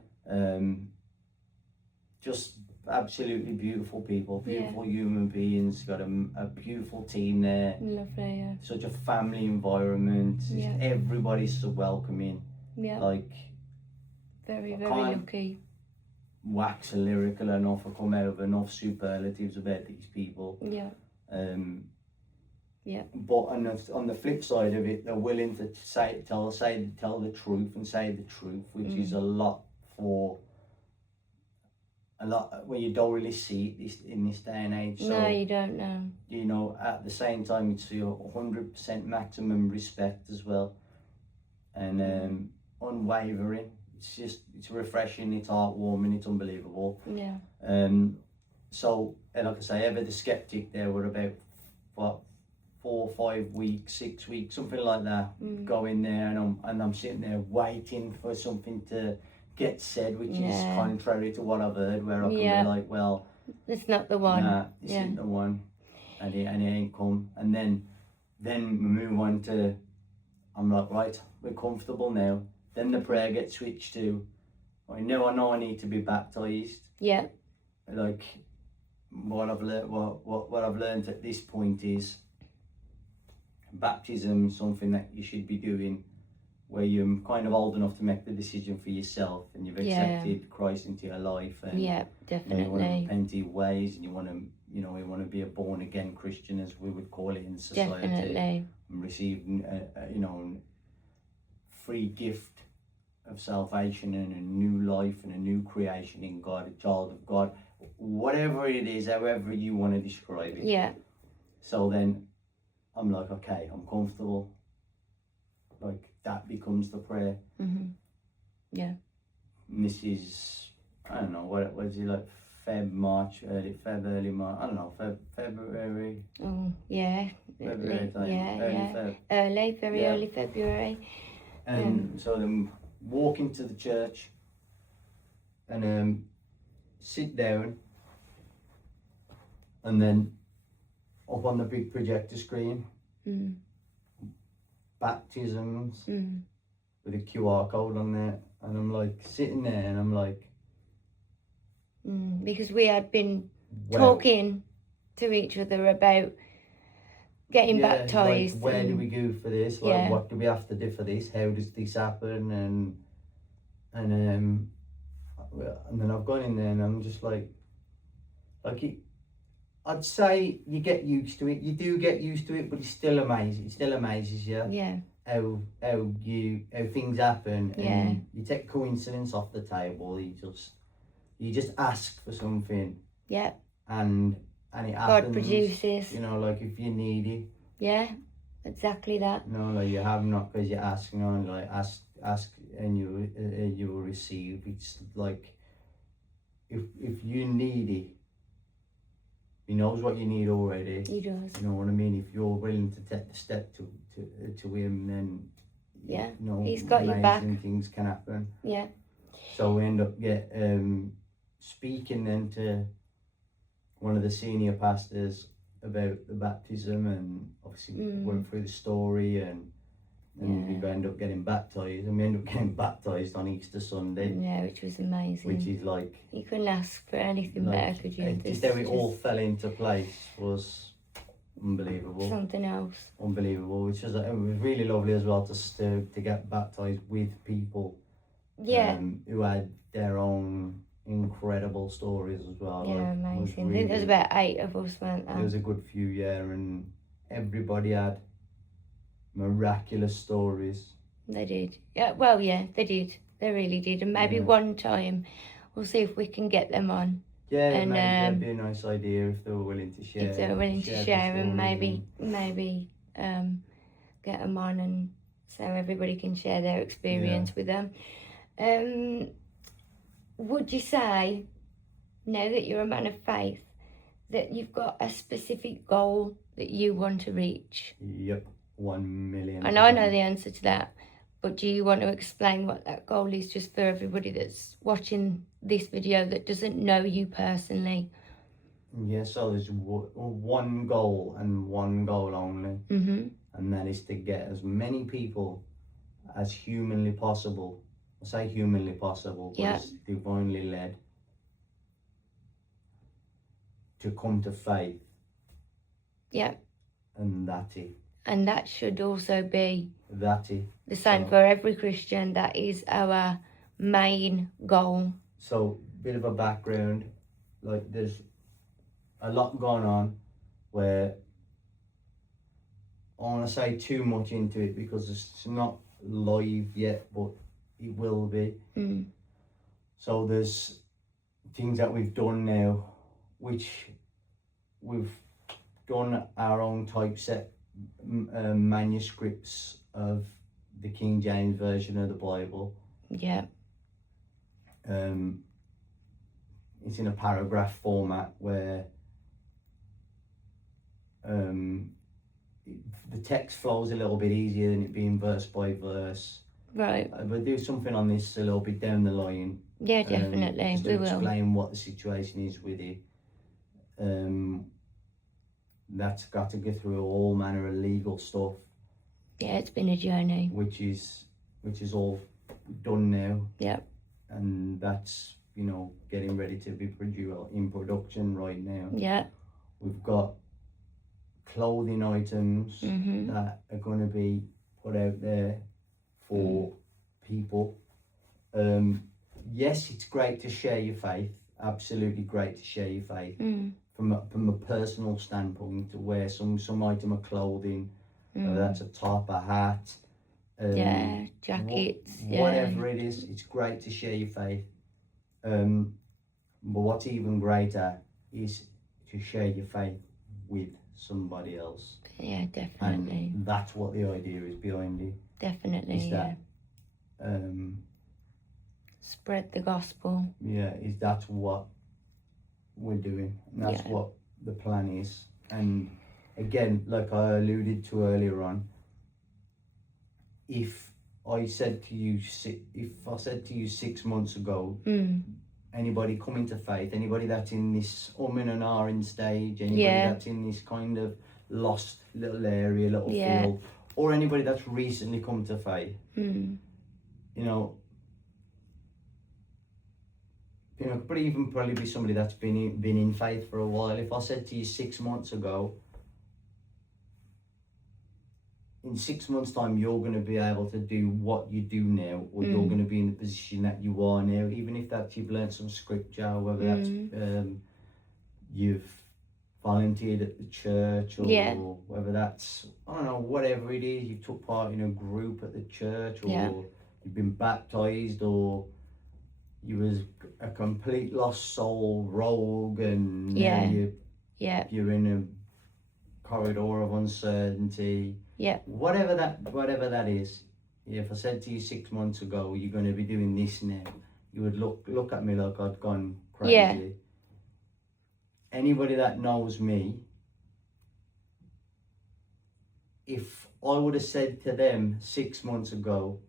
Just absolutely beautiful people, beautiful human beings, got a beautiful team there. Lovely, yeah. Such a family environment. Yeah. Everybody's so welcoming. Yeah. Like, very, I very can't lucky. wax lyrical enough or come out with enough superlatives about these people. Yeah. Yeah. But on the flip side of it, they're willing to tell the truth and say the truth, which is a lot when you don't really see it in this day and age. So, no, you don't know. You know, at the same time, it's your 100% maximum respect as well, and unwavering. It's refreshing, it's heartwarming, it's unbelievable. Yeah. So, and like I say, ever the skeptic, there were about 4 or 5 weeks, 6 weeks, something like that. Going there, and I'm sitting there waiting for something to get said, which is contrary to what I've heard, where I can be like, well, it's not the one. Nah, this ain't the one, and it ain't come. And then we move on to, I'm like, right, we're comfortable now. Then the prayer gets switched to, I know I need to be baptized. Yeah. Like, what I've learned at this point is baptism, something that you should be doing where you're kind of old enough to make the decision for yourself, and you've accepted Christ into your life, and definitely. You want to repent of your ways, and you want to be a born again Christian, as we would call it in society. Definitely. And receive free gift of salvation and a new life and a new creation in God, a child of God, whatever it is, however you want to describe it. Yeah. So then I'm like, okay, I'm comfortable. Like, that becomes the prayer. Yeah. And this is, I don't know, what is it, like early March, I don't know, February. Oh, yeah. February time. Early February. And so then walk into the church and sit down, and then up on the big projector screen, baptisms with a QR code on there, and I'm like sitting there and I'm like, because we had been talking to each other about getting baptized. Like, where do we go for this? Like, what do we have to do for this? How does this happen? And then I've gone in there and I'm just like I'd say you get used to it. You do get used to it, but it's still amazing. It still amazes you. Yeah. How things happen. And you take coincidence off the table. You just ask for something. Yeah. And it happens. God produces. You know, like if you need it. Yeah. Exactly that. No, like you have not because you ask. You know, like ask and you will receive. It's like if you need it, he knows what you need already. He does. You know what I mean? If you're willing to take the step to him, then Yeah. you know, He's got your back. amazing things can happen. Yeah. So we end up speaking then to one of the senior pastors about the baptism, and obviously went through the story, and we end up getting baptized, and we end up getting baptized on Easter Sunday. Yeah, which was amazing. Which is like, you couldn't ask for anything better, could you? Just how it all fell into place was unbelievable. Something else. Unbelievable, which was it was really lovely as well to get baptized with people. Yeah. Who had their own incredible stories as well. Yeah, like, amazing. really, I think there was about 8 of us, weren't there? There was a good few, yeah, and everybody had miraculous stories. They did. Yeah, well, yeah, they did. They really did. And maybe one time we'll see if we can get them on. Yeah, and, maybe that'd be a nice idea if they were willing to share. If they were willing to share, and maybe get them on, and so everybody can share their experience with them. Would you say, now that you're a man of faith, that you've got a specific goal that you want to reach? Yep, 1 million. And I know the answer to that, but do you want to explain what that goal is, just for everybody that's watching this video that doesn't know you personally? Yeah, so there's one goal and one goal only, and that is to get as many people as humanly possible. I say humanly possible, but it's divinely led, to come to faith. Yeah. And that's it. And that should also be the same for every Christian. That is our main goal. So, bit of a background, like there's a lot going on where I want to say too much into it because it's not live yet, but it will be. So there's things that we've done now, which we've done our own typeset manuscripts of the King James Version of the Bible. Yeah. It's in a paragraph format where the text flows a little bit easier than it being verse by verse. Right. We'll do something on this a little bit down the line. Yeah, definitely. Just to explain what the situation is with it. That's got to go through all manner of legal stuff. Yeah, it's been a journey. Which is all done now. Yeah. And that's, you know, getting ready to be in production right now. Yeah. We've got clothing items that are going to be put out there for people. Yes, it's great to share your faith. Absolutely great to share your faith. From a personal standpoint, to wear some item of clothing, whether that's a top, a hat, jackets, whatever it is, it's great to share your faith. But what's even greater is to share your faith with somebody else. Yeah, definitely. And that's what the idea is behind it. Definitely, is that, spread the gospel. Yeah, that's what we're doing. And that's what the plan is. And again, like I alluded to earlier on, if I said to you 6 months ago, anybody coming to faith, anybody that's in this and ahhing stage, anybody that's in this kind of lost little area, little field, or anybody that's recently come to faith, you know, could even probably be somebody that's been in faith for a while. If I said to you 6 months ago, in 6 months' time, you're going to be able to do what you do now, or you're going to be in the position that you are now, even if that's you've learned some scripture, or whether that's you've volunteered at the church, or whether that's, I don't know, whatever it is, you took part in a group at the church, or you've been baptized, or you was a complete lost soul rogue, and now you're in a corridor of uncertainty. Whatever that is. If I said to you 6 months ago, you're going to be doing this now, you would look at me like I'd gone crazy. Yeah. Anybody that knows me, if I would have said to them 6 months ago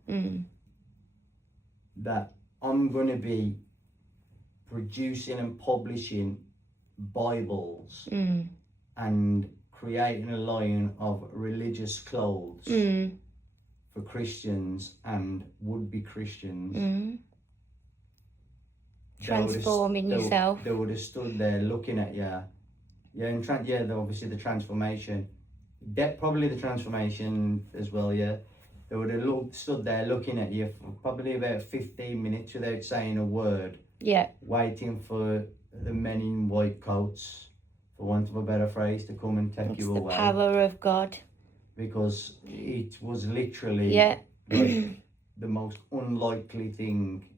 that I'm going to be producing and publishing Bibles and creating a line of religious clothes for Christians and would-be Christians, Transforming yourself. They would have stood there looking at you. Yeah, and obviously the transformation. Probably the transformation as well, yeah. They would have stood there looking at you for probably about 15 minutes without saying a word. Yeah. Waiting for the men in white coats, for want of a better phrase, to come and take you away. It's the power of God. Because it was literally like the most unlikely thing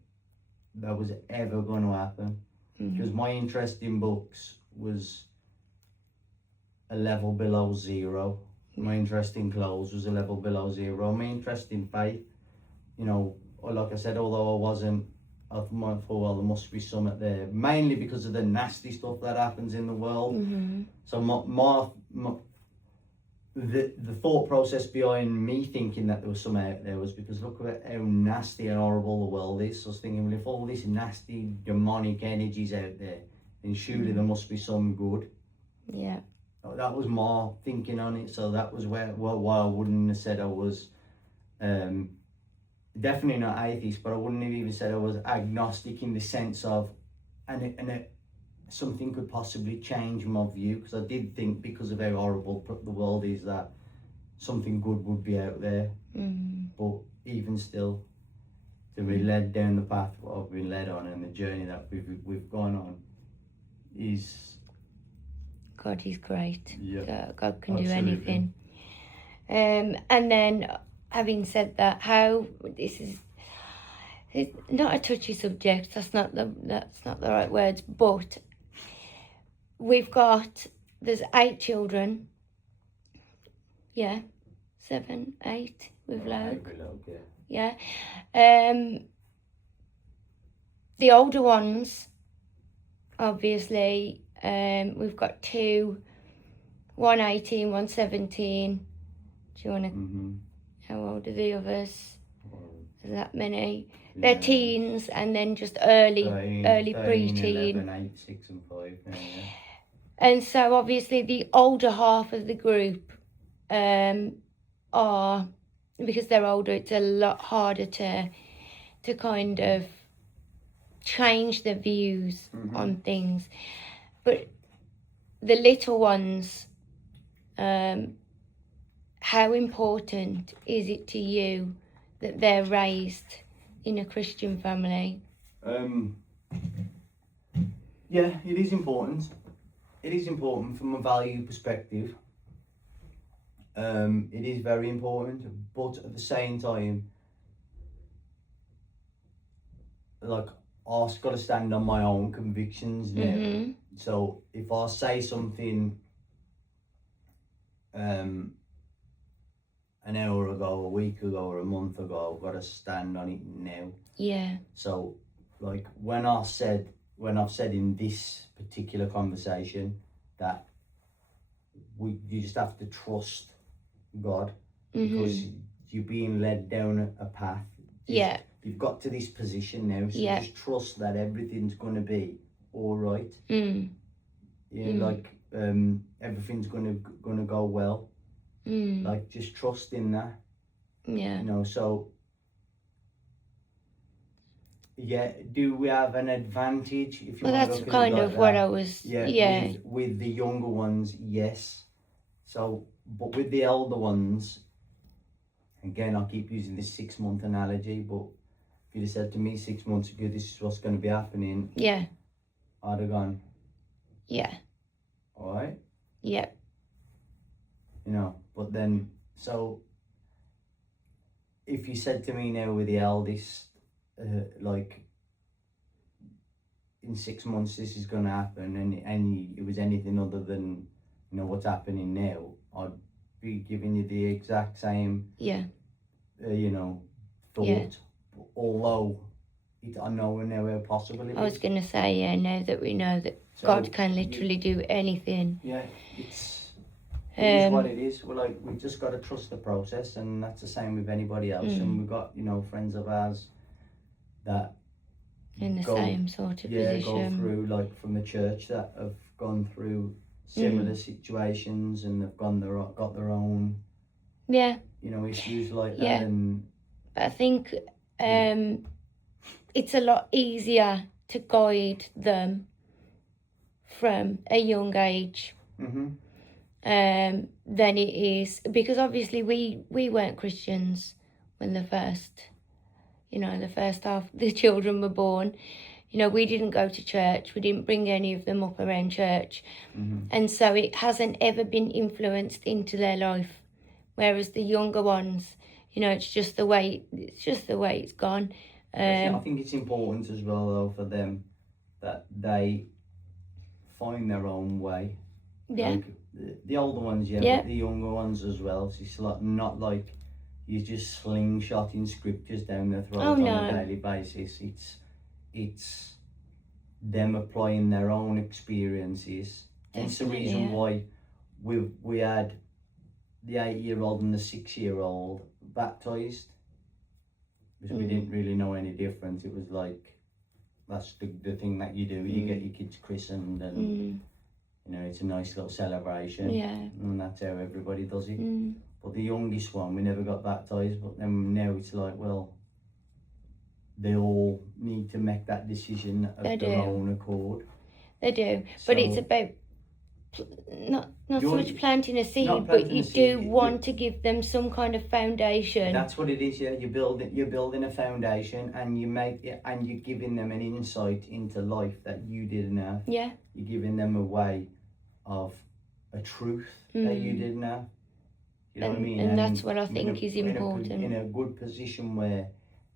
that was ever going to happen. Because my interest in books was a level below zero. My interest in clothes was a level below zero. My interest in faith, you know, like I said, although I wasn't, I thought, well, there must be something there. Mainly because of the nasty stuff that happens in the world. So the thought process behind me thinking that there was something out there was because look at how nasty and horrible the world is. So I was thinking, well, if all this nasty demonic energy's out there, then surely there must be some good. Yeah. That was my thinking on it. So that was why I wouldn't have said I was definitely not atheist, but I wouldn't have even said I was agnostic in the sense of something could possibly change my view, because I did think, because of how horrible the world is, that something good would be out there. But even still, to be led down the path what I've been led on and the journey that we've gone on is... God is great. Yeah, God can absolutely. do anything. And then, having said that, how this is... It's not a touchy subject. That's not the right words. But there's 8 children. Yeah, 7, 8 with Loke. Yeah. The older ones, obviously, we've got 2, one 18, one 17. Do you want to? How old are the others? There's that many. They're teens, and then just early 13, preteen. 11, 8, 6 and 5. Yeah. And so obviously the older half of the group are, because they're older, it's a lot harder to kind of change their views on things. But the little ones, how important is it to you that they're raised in a Christian family? Yeah, it is important. It is important from a value perspective. It is very important, but at the same time, like, I've got to stand on my own convictions now. So if I say something an hour ago, a week ago, or a month ago, I've got to stand on it now. Yeah. So, like, when I've said in this particular conversation that you just have to trust God, because you're being led down a path. You've got to this position now, so just trust that everything's going to be all right. Like, everything's going to go well. Like, just trust in that. Yeah. You know, so... Yeah, do we have an advantage? If you that's kind of what I was... Yeah. With the younger ones, yes. So, but with the elder ones, again, I'll keep using this 6-month analogy, but if you'd have said to me 6 months ago, this is what's going to be happening, yeah, I'd have gone, yeah. All right? Yeah. You know, but then, so, if you said to me now with the eldest, like, in 6 months this is going to happen, and it was anything other than, you know, what's happening now, I'd be giving you the exact same, yeah, you know, thought. Yeah. Although I know now how possible it I was is. going to say, yeah, now that we know that So, God can literally do anything. Yeah, it is what Um, it is. We're like, we just got to trust the process, and that's the same with anybody else. Mm. And we've got, you know, friends of ours that in the go, same sort of go position. through, like, from the church, that have gone through similar situations, and they've got their own, Yeah, you know, issues like Yeah. that. And but I think it's a lot easier to guide them from a young age mhm, than it is, because obviously we weren't Christians when the first half the children were born. You know, we didn't go to church. We didn't bring any of them up around church. mhm. And so it hasn't ever been influenced into their life. Whereas the younger ones, you know, it's just the way it's gone. I think it's important as well, though, for them that they find their own way. Yeah. Like the older ones, yeah, Yeah. but the younger ones as well. So it's like not like you're just slingshotting scriptures down their throat Oh, on no. a daily basis. It's them applying their own experiences. And it's the Definitely, reason yeah. why we had the 8-year-old and the 6-year-old baptized, because we didn't really know any difference. It was like, that's the thing that you do. You get your kids christened, and you know, it's a nice little celebration. Yeah. And that's how everybody does it. Mm. But the youngest one, we never got baptized. But then now it's like, well, they all need to make that decision of They their do. own accord. They do, but it's So- about not so You're- much planting a seed, not but planting you a seed, do want to give them some kind of foundation. That's what it is. Yeah, you're building a foundation, and you're giving them an insight into life that you didn't have. Yeah. You're giving them a way of a truth that you didn't have. You know what I mean? And that's what I in think is important. In a good position where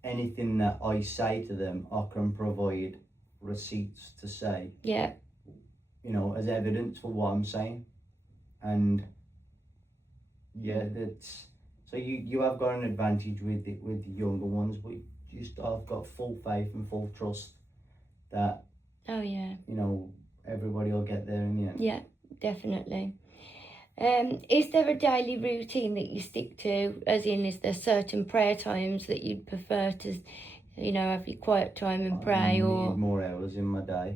anything that I say to them, I can provide receipts to say, Yeah. you know, as evidence for what I'm saying. And yeah, that's so you have got an advantage with the younger ones, but I've got full faith and full trust that, Oh yeah. you know, everybody will get there in the end. Yeah, definitely. Is there a daily routine that you stick to? As in, is there certain prayer times that you'd prefer to, you know, have your quiet time and pray? I need Or more hours in my day.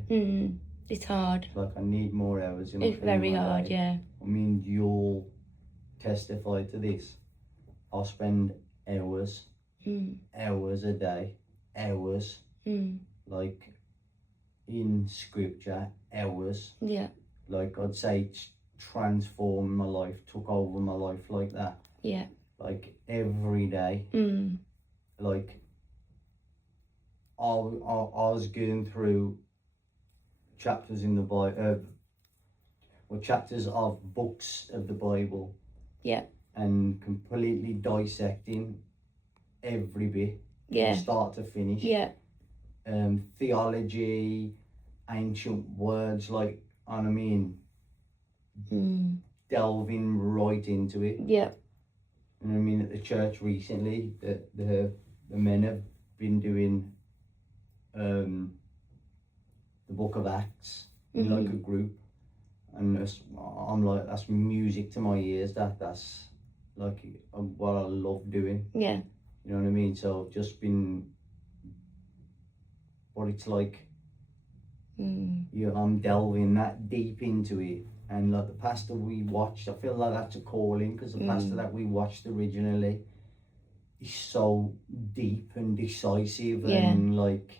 It's hard. Like, I need more hours in my It's very in my hard. day. Yeah. I mean, you'll testify to this. I'll spend hours a day, hours, like in scripture, hours. Yeah. Like, I'd say it's transformed my life, took over my life like that. Yeah. Like, every day. Like, I was going through chapters in the Bible, or chapters of books of the Bible. Yeah. And completely dissecting every bit, Yeah. from start to finish. Yeah. Theology, ancient words, like, I mean, delving right into it. Yeah. And I mean, at the church recently, the men have been doing the Book of Acts in like a group, and I'm like, that's music to my ears. That's like what I love doing. Yeah. You know what I mean? So I've just been, what it's like, I'm delving that deep into it. And like the pastor we watched, I feel like that's a calling, because the pastor that we watched originally is so deep and decisive, and like,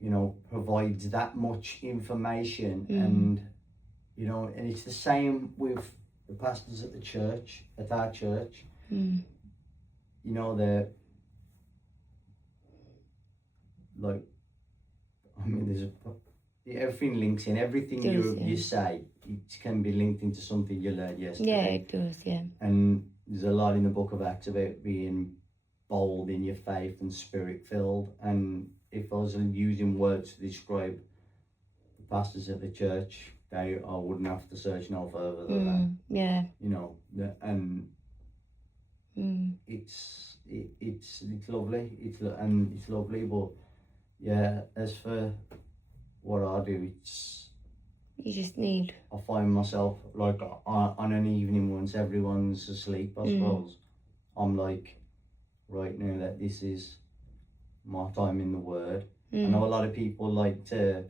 you know, provides that much information. And you know, and it's the same with the pastors at the church, at our church. You know, they're like, I mean, everything links in. Everything you say, it can be linked into something you learned yesterday. Yeah, it does. Yeah. And there's a lot in the Book of Acts about being bold in your faith and spirit filled. And if I was using words to describe the pastors at the church, I wouldn't have to search no further than that. Yeah. You know, and it's lovely. It's lovely, but yeah, as for what I do, it's You just need. I find myself like on an evening once everyone's asleep, I suppose. I'm like, right now that this is my time in the Word. I know a lot of people like to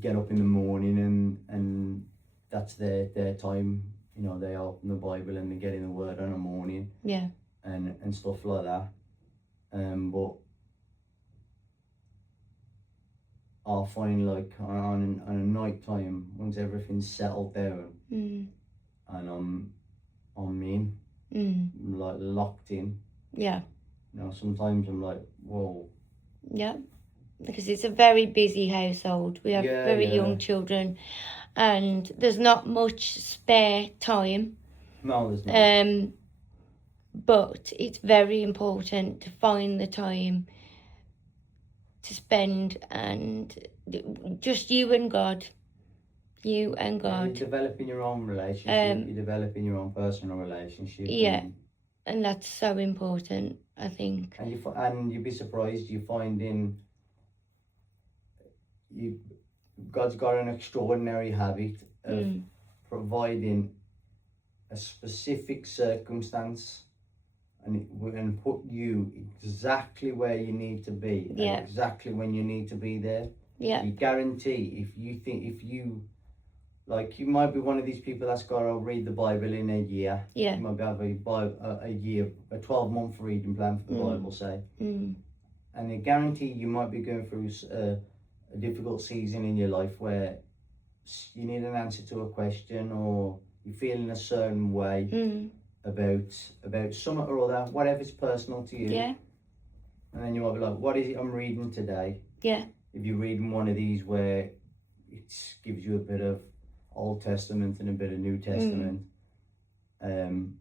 get up in the morning and that's their time. You know, they open the Bible and they get in the Word in the morning. Yeah. And stuff like that. But I'll find like on a night time once everything's settled down and I'm like locked in. Yeah. You know, sometimes I'm like, whoa. Yeah. Because it's a very busy household. We have very young children, and there's not much spare time. No, there's not. But it's very important to find the time to spend, and just you and God. You and God. You're developing your own relationship. You're developing your own personal relationship. Yeah, and that's so important, I think. And you'd be surprised you finding God's got an extraordinary habit of providing a specific circumstance and put you exactly where you need to be and exactly when you need to be there. Yeah. You guarantee like you might be one of these people that's got to read the Bible in a year. Yeah. You might have a 12-month reading plan for the Bible, say. And I guarantee you might be going through a difficult season in your life where you need an answer to a question or you're feeling a certain way about something or other, whatever's personal to you. Yeah. And then you might be like, what is it I'm reading today? Yeah. If you're reading one of these where it gives you a bit of Old Testament and a bit of New Testament, and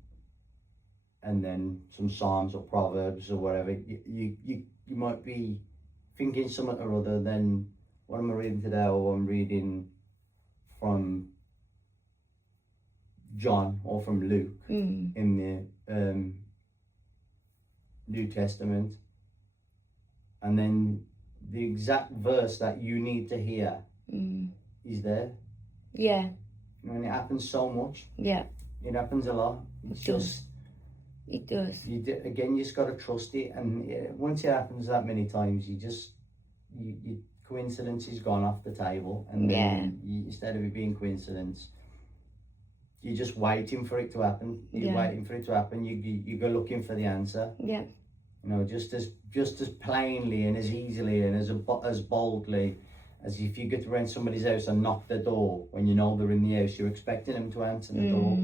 then some Psalms or Proverbs or whatever, you might be thinking something or other than what am I reading today, or I'm reading from John or from Luke in the New Testament, and then the exact verse that you need to hear is there. Yeah. And it happens so much. Yeah. It happens a lot. It's just. It does. You just got to trust it, and once it happens that many times, you coincidence is gone off the table, and then instead of it being coincidence, you're just waiting for it to happen. You're waiting for it to happen. You go looking for the answer. Yeah. You know, just as plainly and as easily and as boldly as if you get around somebody's house and knock the door when you know they're in the house, you're expecting them to answer the door.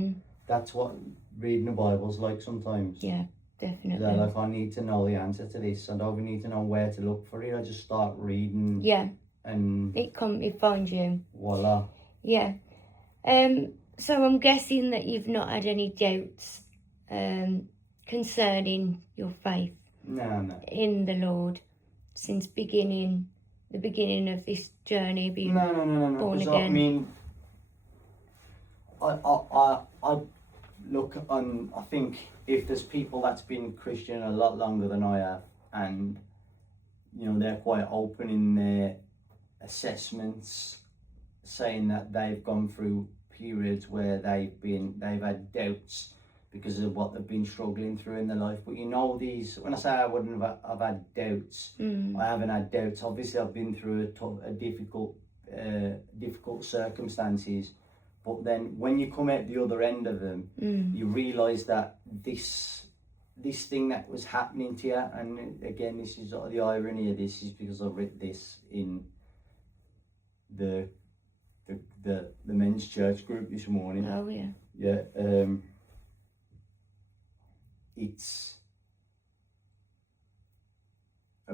That's what reading the Bible's like sometimes. Yeah, definitely. They're like, I need to know the answer to this. I don't even need to know where to look for it. I just start reading. Yeah. And it finds you. Voila. Yeah. So I'm guessing that you've not had any doubts concerning your faith. No. In the Lord since the beginning of this journey being born again. I mean, I look on. I think if there's people that's been Christian a lot longer than I have, and you know they're quite open in their assessments, saying that they've gone through periods where they've had doubts because of what they've been struggling through in their life. But you know, when I say I wouldn't have had doubts, I haven't had doubts. Obviously, I've been through difficult circumstances. But then when you come out the other end of them, you realise that this thing that was happening to you, and again, this is sort of the irony of this, is because I've written this in the men's church group this morning. Oh yeah. Yeah. It's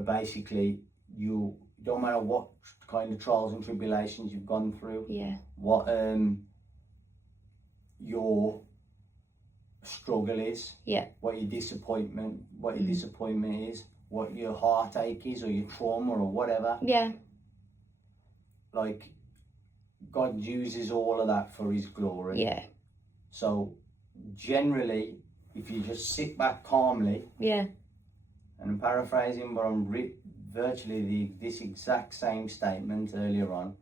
basically you don't matter what kind of trials and tribulations you've gone through. Yeah. What your struggle is. Yeah. What your disappointment is. What your heartache is, or your trauma, or whatever. Yeah. Like, God uses all of that for His glory. Yeah. So generally, if you just sit back calmly, yeah, and I'm paraphrasing, but virtually this exact same statement earlier on.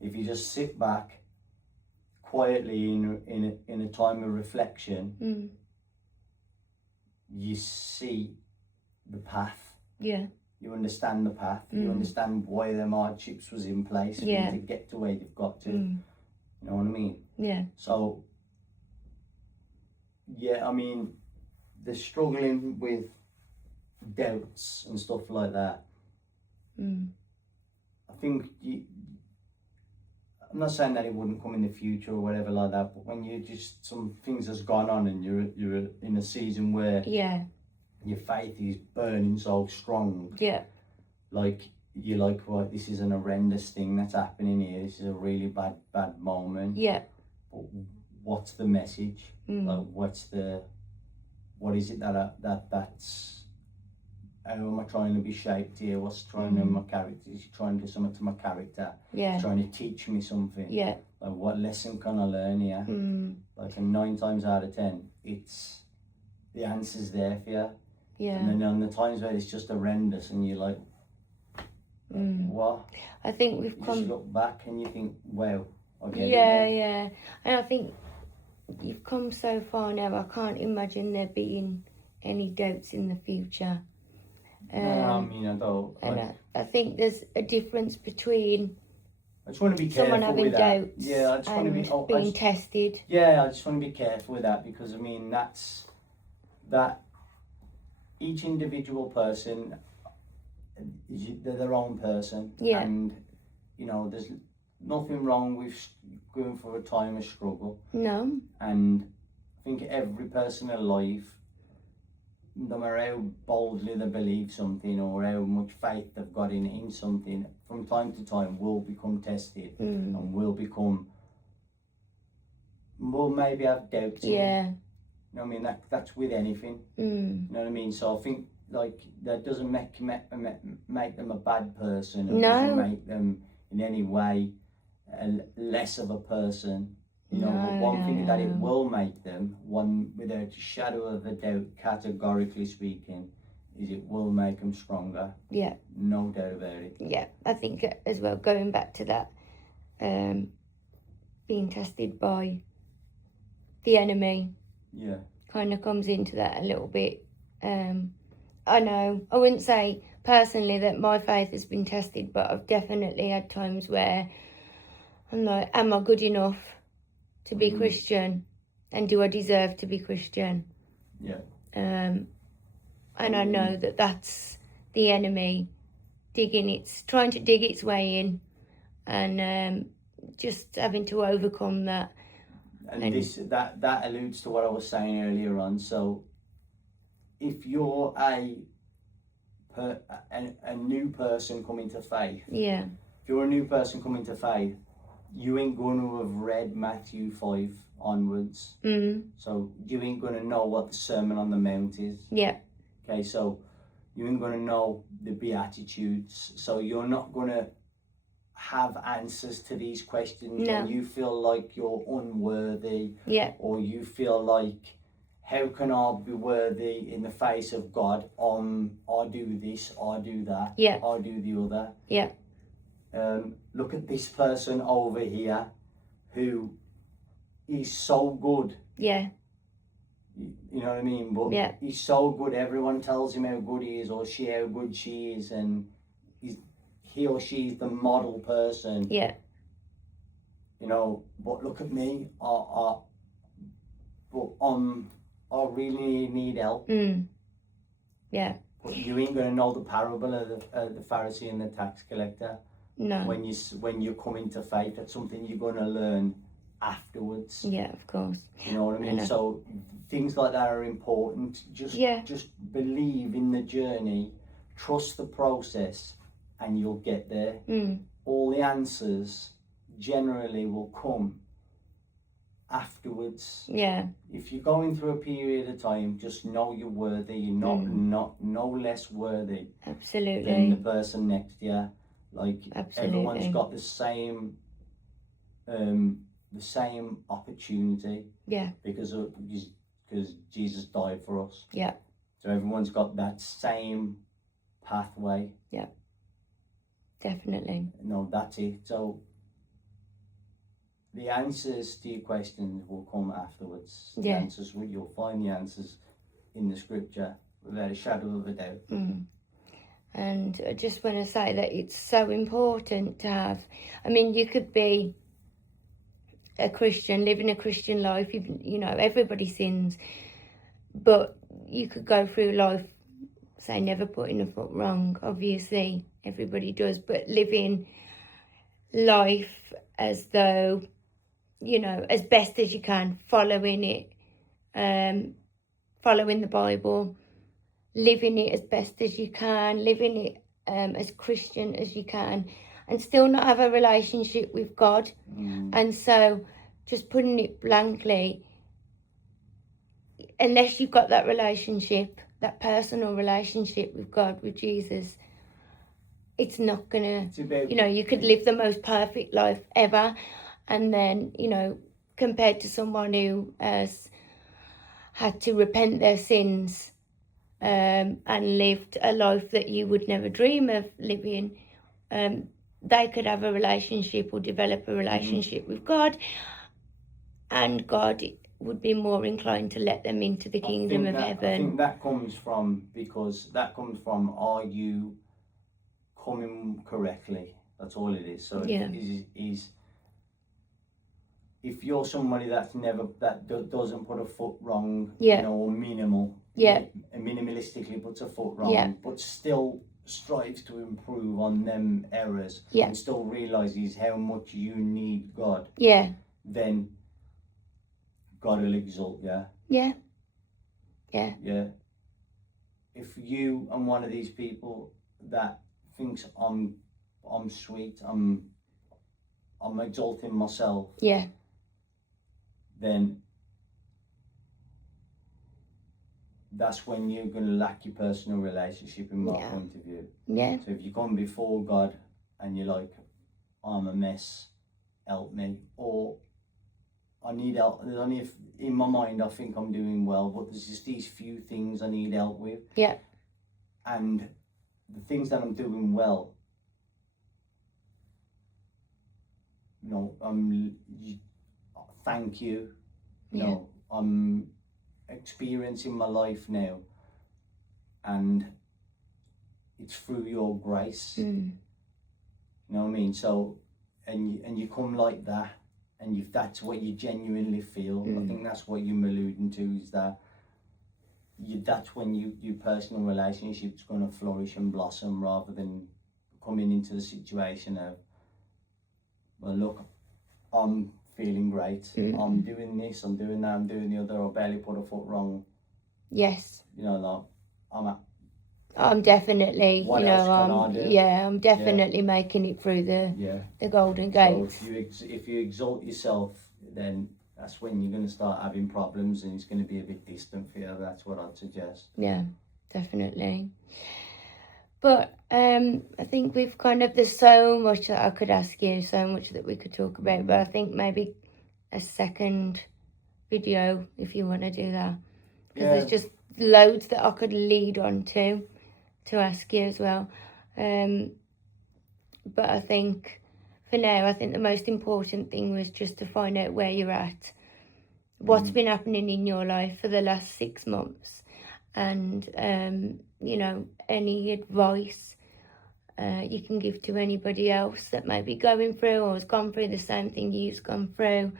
If you just sit back quietly in a time of reflection, you see the path. Yeah. You understand the path. You understand why them hardships was in place for you to get to where you've got to. You know what I mean? Yeah. So, yeah, I mean, the struggling with doubts and stuff like that. I think I'm not saying that it wouldn't come in the future or whatever like that, but when you just, some things has gone on and you're in a season where your faith is burning so strong, like you're like, right, this is an horrendous thing that's happening here, this is a really bad moment, but what's the message? Like, what is it that's how am I trying to be shaped here? What's trying to my character? Is he trying to do something to my character? He's trying to teach me something. Like, what lesson can I learn here? Like, and 9 times out of 10, it's the answer's there for you. And then on the times where it's just horrendous and you're like, what? I think we've you come. just look back and you think, wow, I get it. Yeah. And I think you've come so far now. I can't imagine there being any doubts in the future. No, I mean, I don't. And I think there's a difference between I just want to be careful someone having with doubts that. Yeah, I just want to be being tested. Yeah, I just want to be careful with that, because I mean that each individual person, they're their own person, and you know, there's nothing wrong with going through a time of struggle. No. And I think every person alive, no matter how boldly they believe something or how much faith they've got in something, from time to time will become tested and will maybe have doubts. You know what I mean? That's with anything. You know what I mean? So I think, like, that doesn't make them a bad person. It doesn't make them in any way less of a person. You know, but one thing that it will make them, one without a shadow of a doubt, categorically speaking, is it will make them stronger. Yeah. No doubt about it. Yeah, I think as well, going back to that, being tested by the enemy. Yeah. Kind of comes into that a little bit. I know, I wouldn't say personally that my faith has been tested, but I've definitely had times where I'm like, am I good enough to be Christian, and do I deserve to be Christian? Yeah. And I know that that's the enemy trying to dig its way in, and just having to overcome that. And that alludes to what I was saying earlier on. So if you're a new person coming to faith, if you're a new person coming to faith, you ain't going to have read Matthew 5 onwards. So you ain't going to know what the Sermon on the Mount is. Okay, so you ain't going to know the Beatitudes. So you're not going to have answers to these questions when you feel like you're unworthy. Or you feel like, how can I be worthy in the face of God? I do this, I do that, I do the other. Look at this person over here who is so good. You know what I mean? But he's so good, everyone tells him how good he is, or how good she is, and he or she is the model person. You know, but look at me, I really need help. But you ain't gonna know the parable of the Pharisee and the tax collector. No. When you come into faith, that's something you're gonna learn afterwards. Of course. You know what I mean? So things like that are important. Just believe in the journey, trust the process, and you'll get there. All the answers generally will come afterwards. If you're going through a period of time, just know you're worthy. You're not no less worthy than the person next to you. Like, everyone's got the same opportunity. Because Jesus died for us. So everyone's got that same pathway. Definitely. No, that's it. So the answers to your questions will come afterwards. The Yeah. answers, you'll find the answers in the scripture without a shadow of a doubt. And I just want to say that it's so important to have, I mean, you could be a Christian, living a Christian life, you know, everybody sins, but you could go through life, say, never putting a foot wrong. Obviously, everybody does, but living life as though, you know, as best as you can, following it, following the Bible, living it as best as you can, living it as Christian as you can, and still not have a relationship with God. And so, just putting it blankly, unless you've got that relationship, that personal relationship with God, with Jesus, it's not gonna, you know, you could live the most perfect life ever, and then, you know, compared to someone who has had to repent their sins and lived a life that you would never dream of living, they could have a relationship or develop a relationship with God, and God would be more inclined to let them into the kingdom of heaven. I think that comes from, are you coming correctly? That's all it is. So is if you're somebody that doesn't put a foot wrong, you know, or minimalistically puts a foot wrong, but still strives to improve on them errors, and still realizes how much you need God, then God will exalt you. Yeah. If you and one of these people that thinks I'm sweet, I'm exalting myself, then that's when you're going to lack your personal relationship, in my point of view. So if you come before God and you're like, I'm a mess, help me, or I need help, in my mind I think I'm doing well, but there's just these few things I need help with. And the things that I'm doing well, you know, thank you. You know, I'm experiencing my life now, and it's through your grace. You know what I mean? So, and you come like that, and if that's what you genuinely feel, I think that's what you're alluding to, is that that's when your personal relationship's going to flourish and blossom, rather than coming into the situation of, well, look, I'm feeling great, I'm doing this, I'm doing that, I'm doing the other, I barely put a foot wrong. You know, like, I'm definitely, what you know, else can I do? I'm definitely making it through the golden gates. So if you exalt yourself, then that's when you're going to start having problems, and it's going to be a bit distant for you. That's what I'd suggest. Yeah, definitely. But I think we've there's so much that I could ask you, so much that we could talk about, but I think maybe a second video, if you want to do that, because there's just loads that I could lead on to ask you as well. But I think for now, I think the most important thing was just to find out where you're at, what's been happening in your life for the last 6 months, and you know, any advice you can give to anybody else that may be going through or has gone through the same thing you've gone through.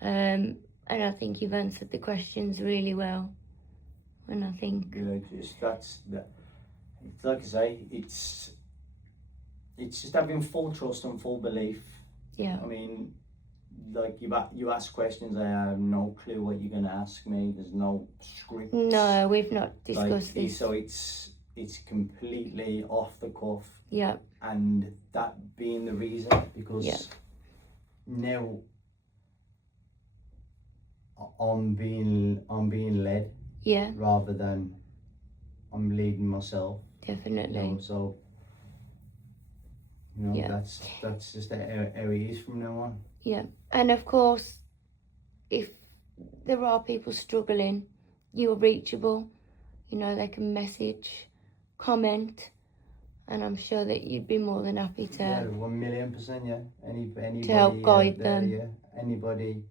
And I think you've answered the questions really well. And I think it's like I say, it's just having full trust and full belief. I mean, like, you ask questions, I have no clue what you're going to ask me. There's no script. No, we've not discussed this. So it's completely off the cuff. And that being the reason, because now I'm being led, rather than I'm leading myself. Definitely. You know, so, you know, that's just how it is from now on. And of course, if there are people struggling, you are reachable. You know, they can message, comment, and I'm sure that you'd be more than happy to. Yeah, 1,000,000%. Yeah, anybody to help guide out there, them. yeah, anybody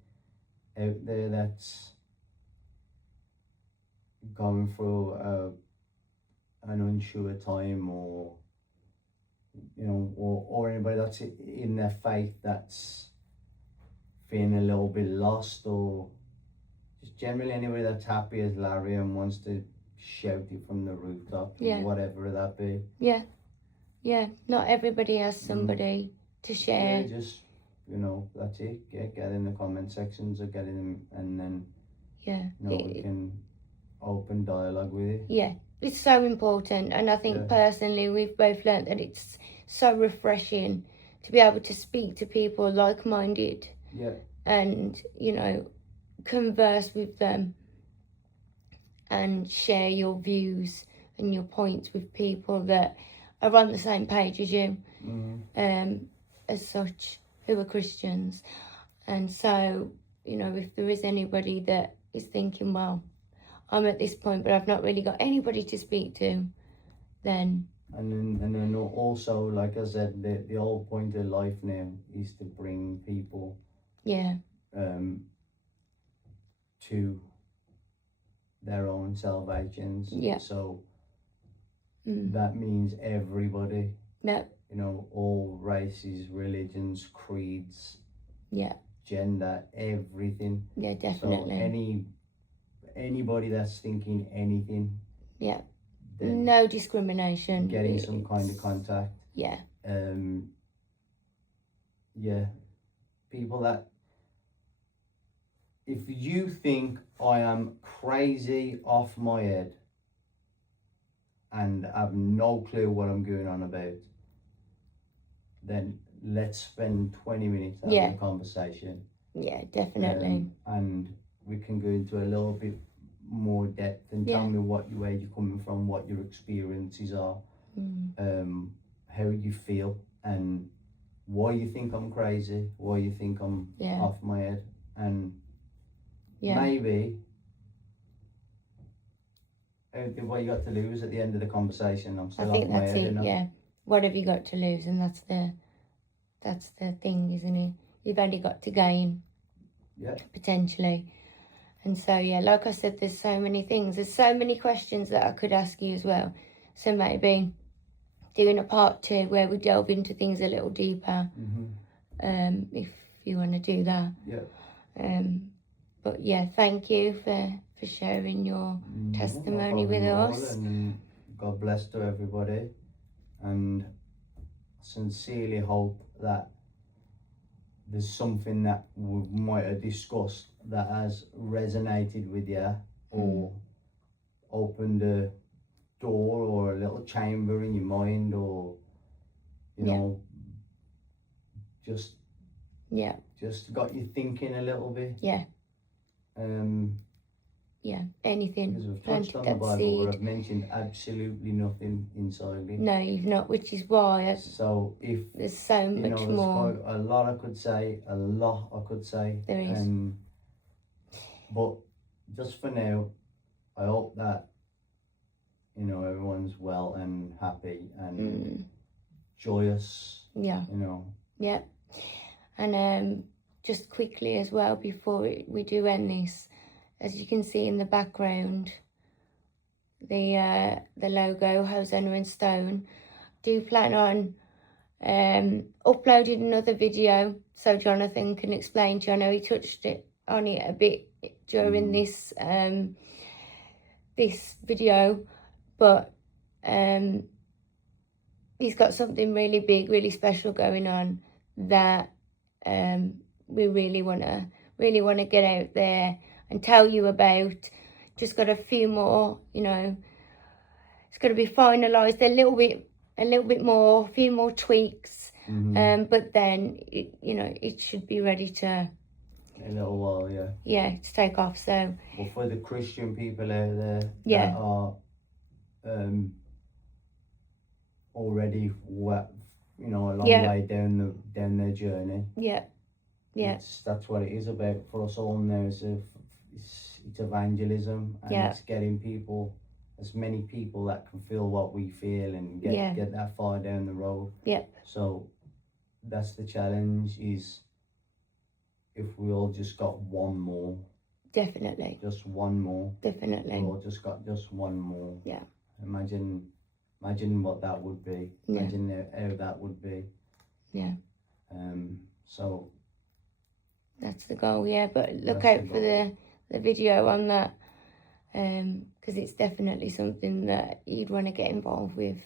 out there that's going through an unsure time, or or anybody that's in their faith that's feeling a little bit lost, or just generally anybody that's happy as Larry and wants to shout it from the rooftop, Yeah. whatever that be. Yeah, not everybody has somebody to share. Yeah, just that's it. Get in the comment sections or get in them, and then we can open dialogue with it. Yeah, it's so important, and I think personally we've both learnt that it's so refreshing to be able to speak to people like-minded. Yeah. And converse with them and share your views and your points with people that are on the same page as you, as such, who are Christians. And so, if there is anybody that is thinking, well, I'm at this point, but I've not really got anybody to speak to, then. And then also, like I said, the whole point of life now is to bring people. Yeah. To their own salvations. Yeah. So that means everybody. Yeah. All races, religions, creeds. Yeah. Gender, everything. Yeah, definitely. So anybody that's thinking anything. Yeah. No discrimination. Getting some kind of contact. Yeah. Yeah. People that. If you think I am crazy off my head and have no clue what I'm going on about, then let's spend 20 minutes having a conversation. Yeah, definitely. And we can go into a little bit more depth and tell me where you're coming from, what your experiences are, how you feel, and why you think I'm crazy, why you think I'm off my head, and maybe what you got to lose at the end of the conversation. I'm still off my head. I think that's it. Yeah. What have you got to lose? And that's the thing, isn't it? You've only got to gain. Yeah. Potentially. And so like I said, there's so many things. There's so many questions that I could ask you as well. So maybe doing a part 2 where we delve into things a little deeper. If you want to do that. Yeah. But thank you for sharing your testimony with us. And God bless to everybody. And sincerely hope that there's something that we might have discussed that has resonated with you, or opened a door or a little chamber in your mind, or just got you thinking a little bit. Anything. Because we've touched on the Bible, but I've mentioned absolutely nothing inside it. No, you've not, which is why. So if there's so much more. There's a lot I could say. There is. But just for now, I hope that everyone's well and happy and joyous. Yeah. Yeah. And just quickly as well, before we do end this, as you can see in the background, the logo, Hosanna and Stone. Do plan on uploading another video so Jonathan can explain to you. I know he touched on it a bit during this this video, but he's got something really big, really special going on that we really want to get out there and tell you about. Just got a few more, it's going to be finalised a little bit more, a few more tweaks, but then it should be ready to a little while, to take off. So well, for the Christian people out there that are already a long way down their journey, that's what it is about for us all now. It's evangelism, and it's getting people as many people that can feel what we feel and get that far down the road. Yep. So that's the challenge, is if we all just got one more. Definitely. Just one more. Definitely. We all just got just one more. Yeah. Imagine what that would be. Imagine how that would be. Yeah. So that's the goal, yeah. But look out for the video on that, because it's definitely something that you'd want to get involved with,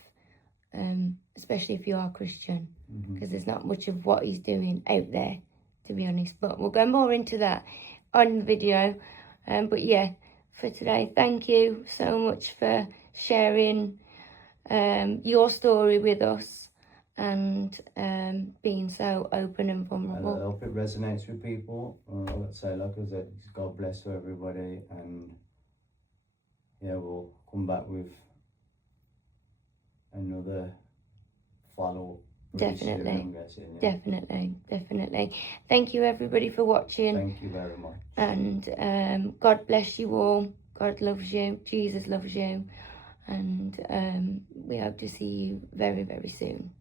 especially if you are Christian, because there's not much of what he's doing out there, to be honest. But we'll go more into that on the video. But yeah, for today, thank you so much for sharing your story with us and being so open and vulnerable. I hope it resonates with people. Let's say, like I said, God bless to everybody, and yeah, we'll come back with another follow. Definitely. Soon, yeah. Definitely. Thank you everybody for watching. Thank you very much. And God bless you all. God loves you. Jesus loves you. And we hope to see you very, very soon.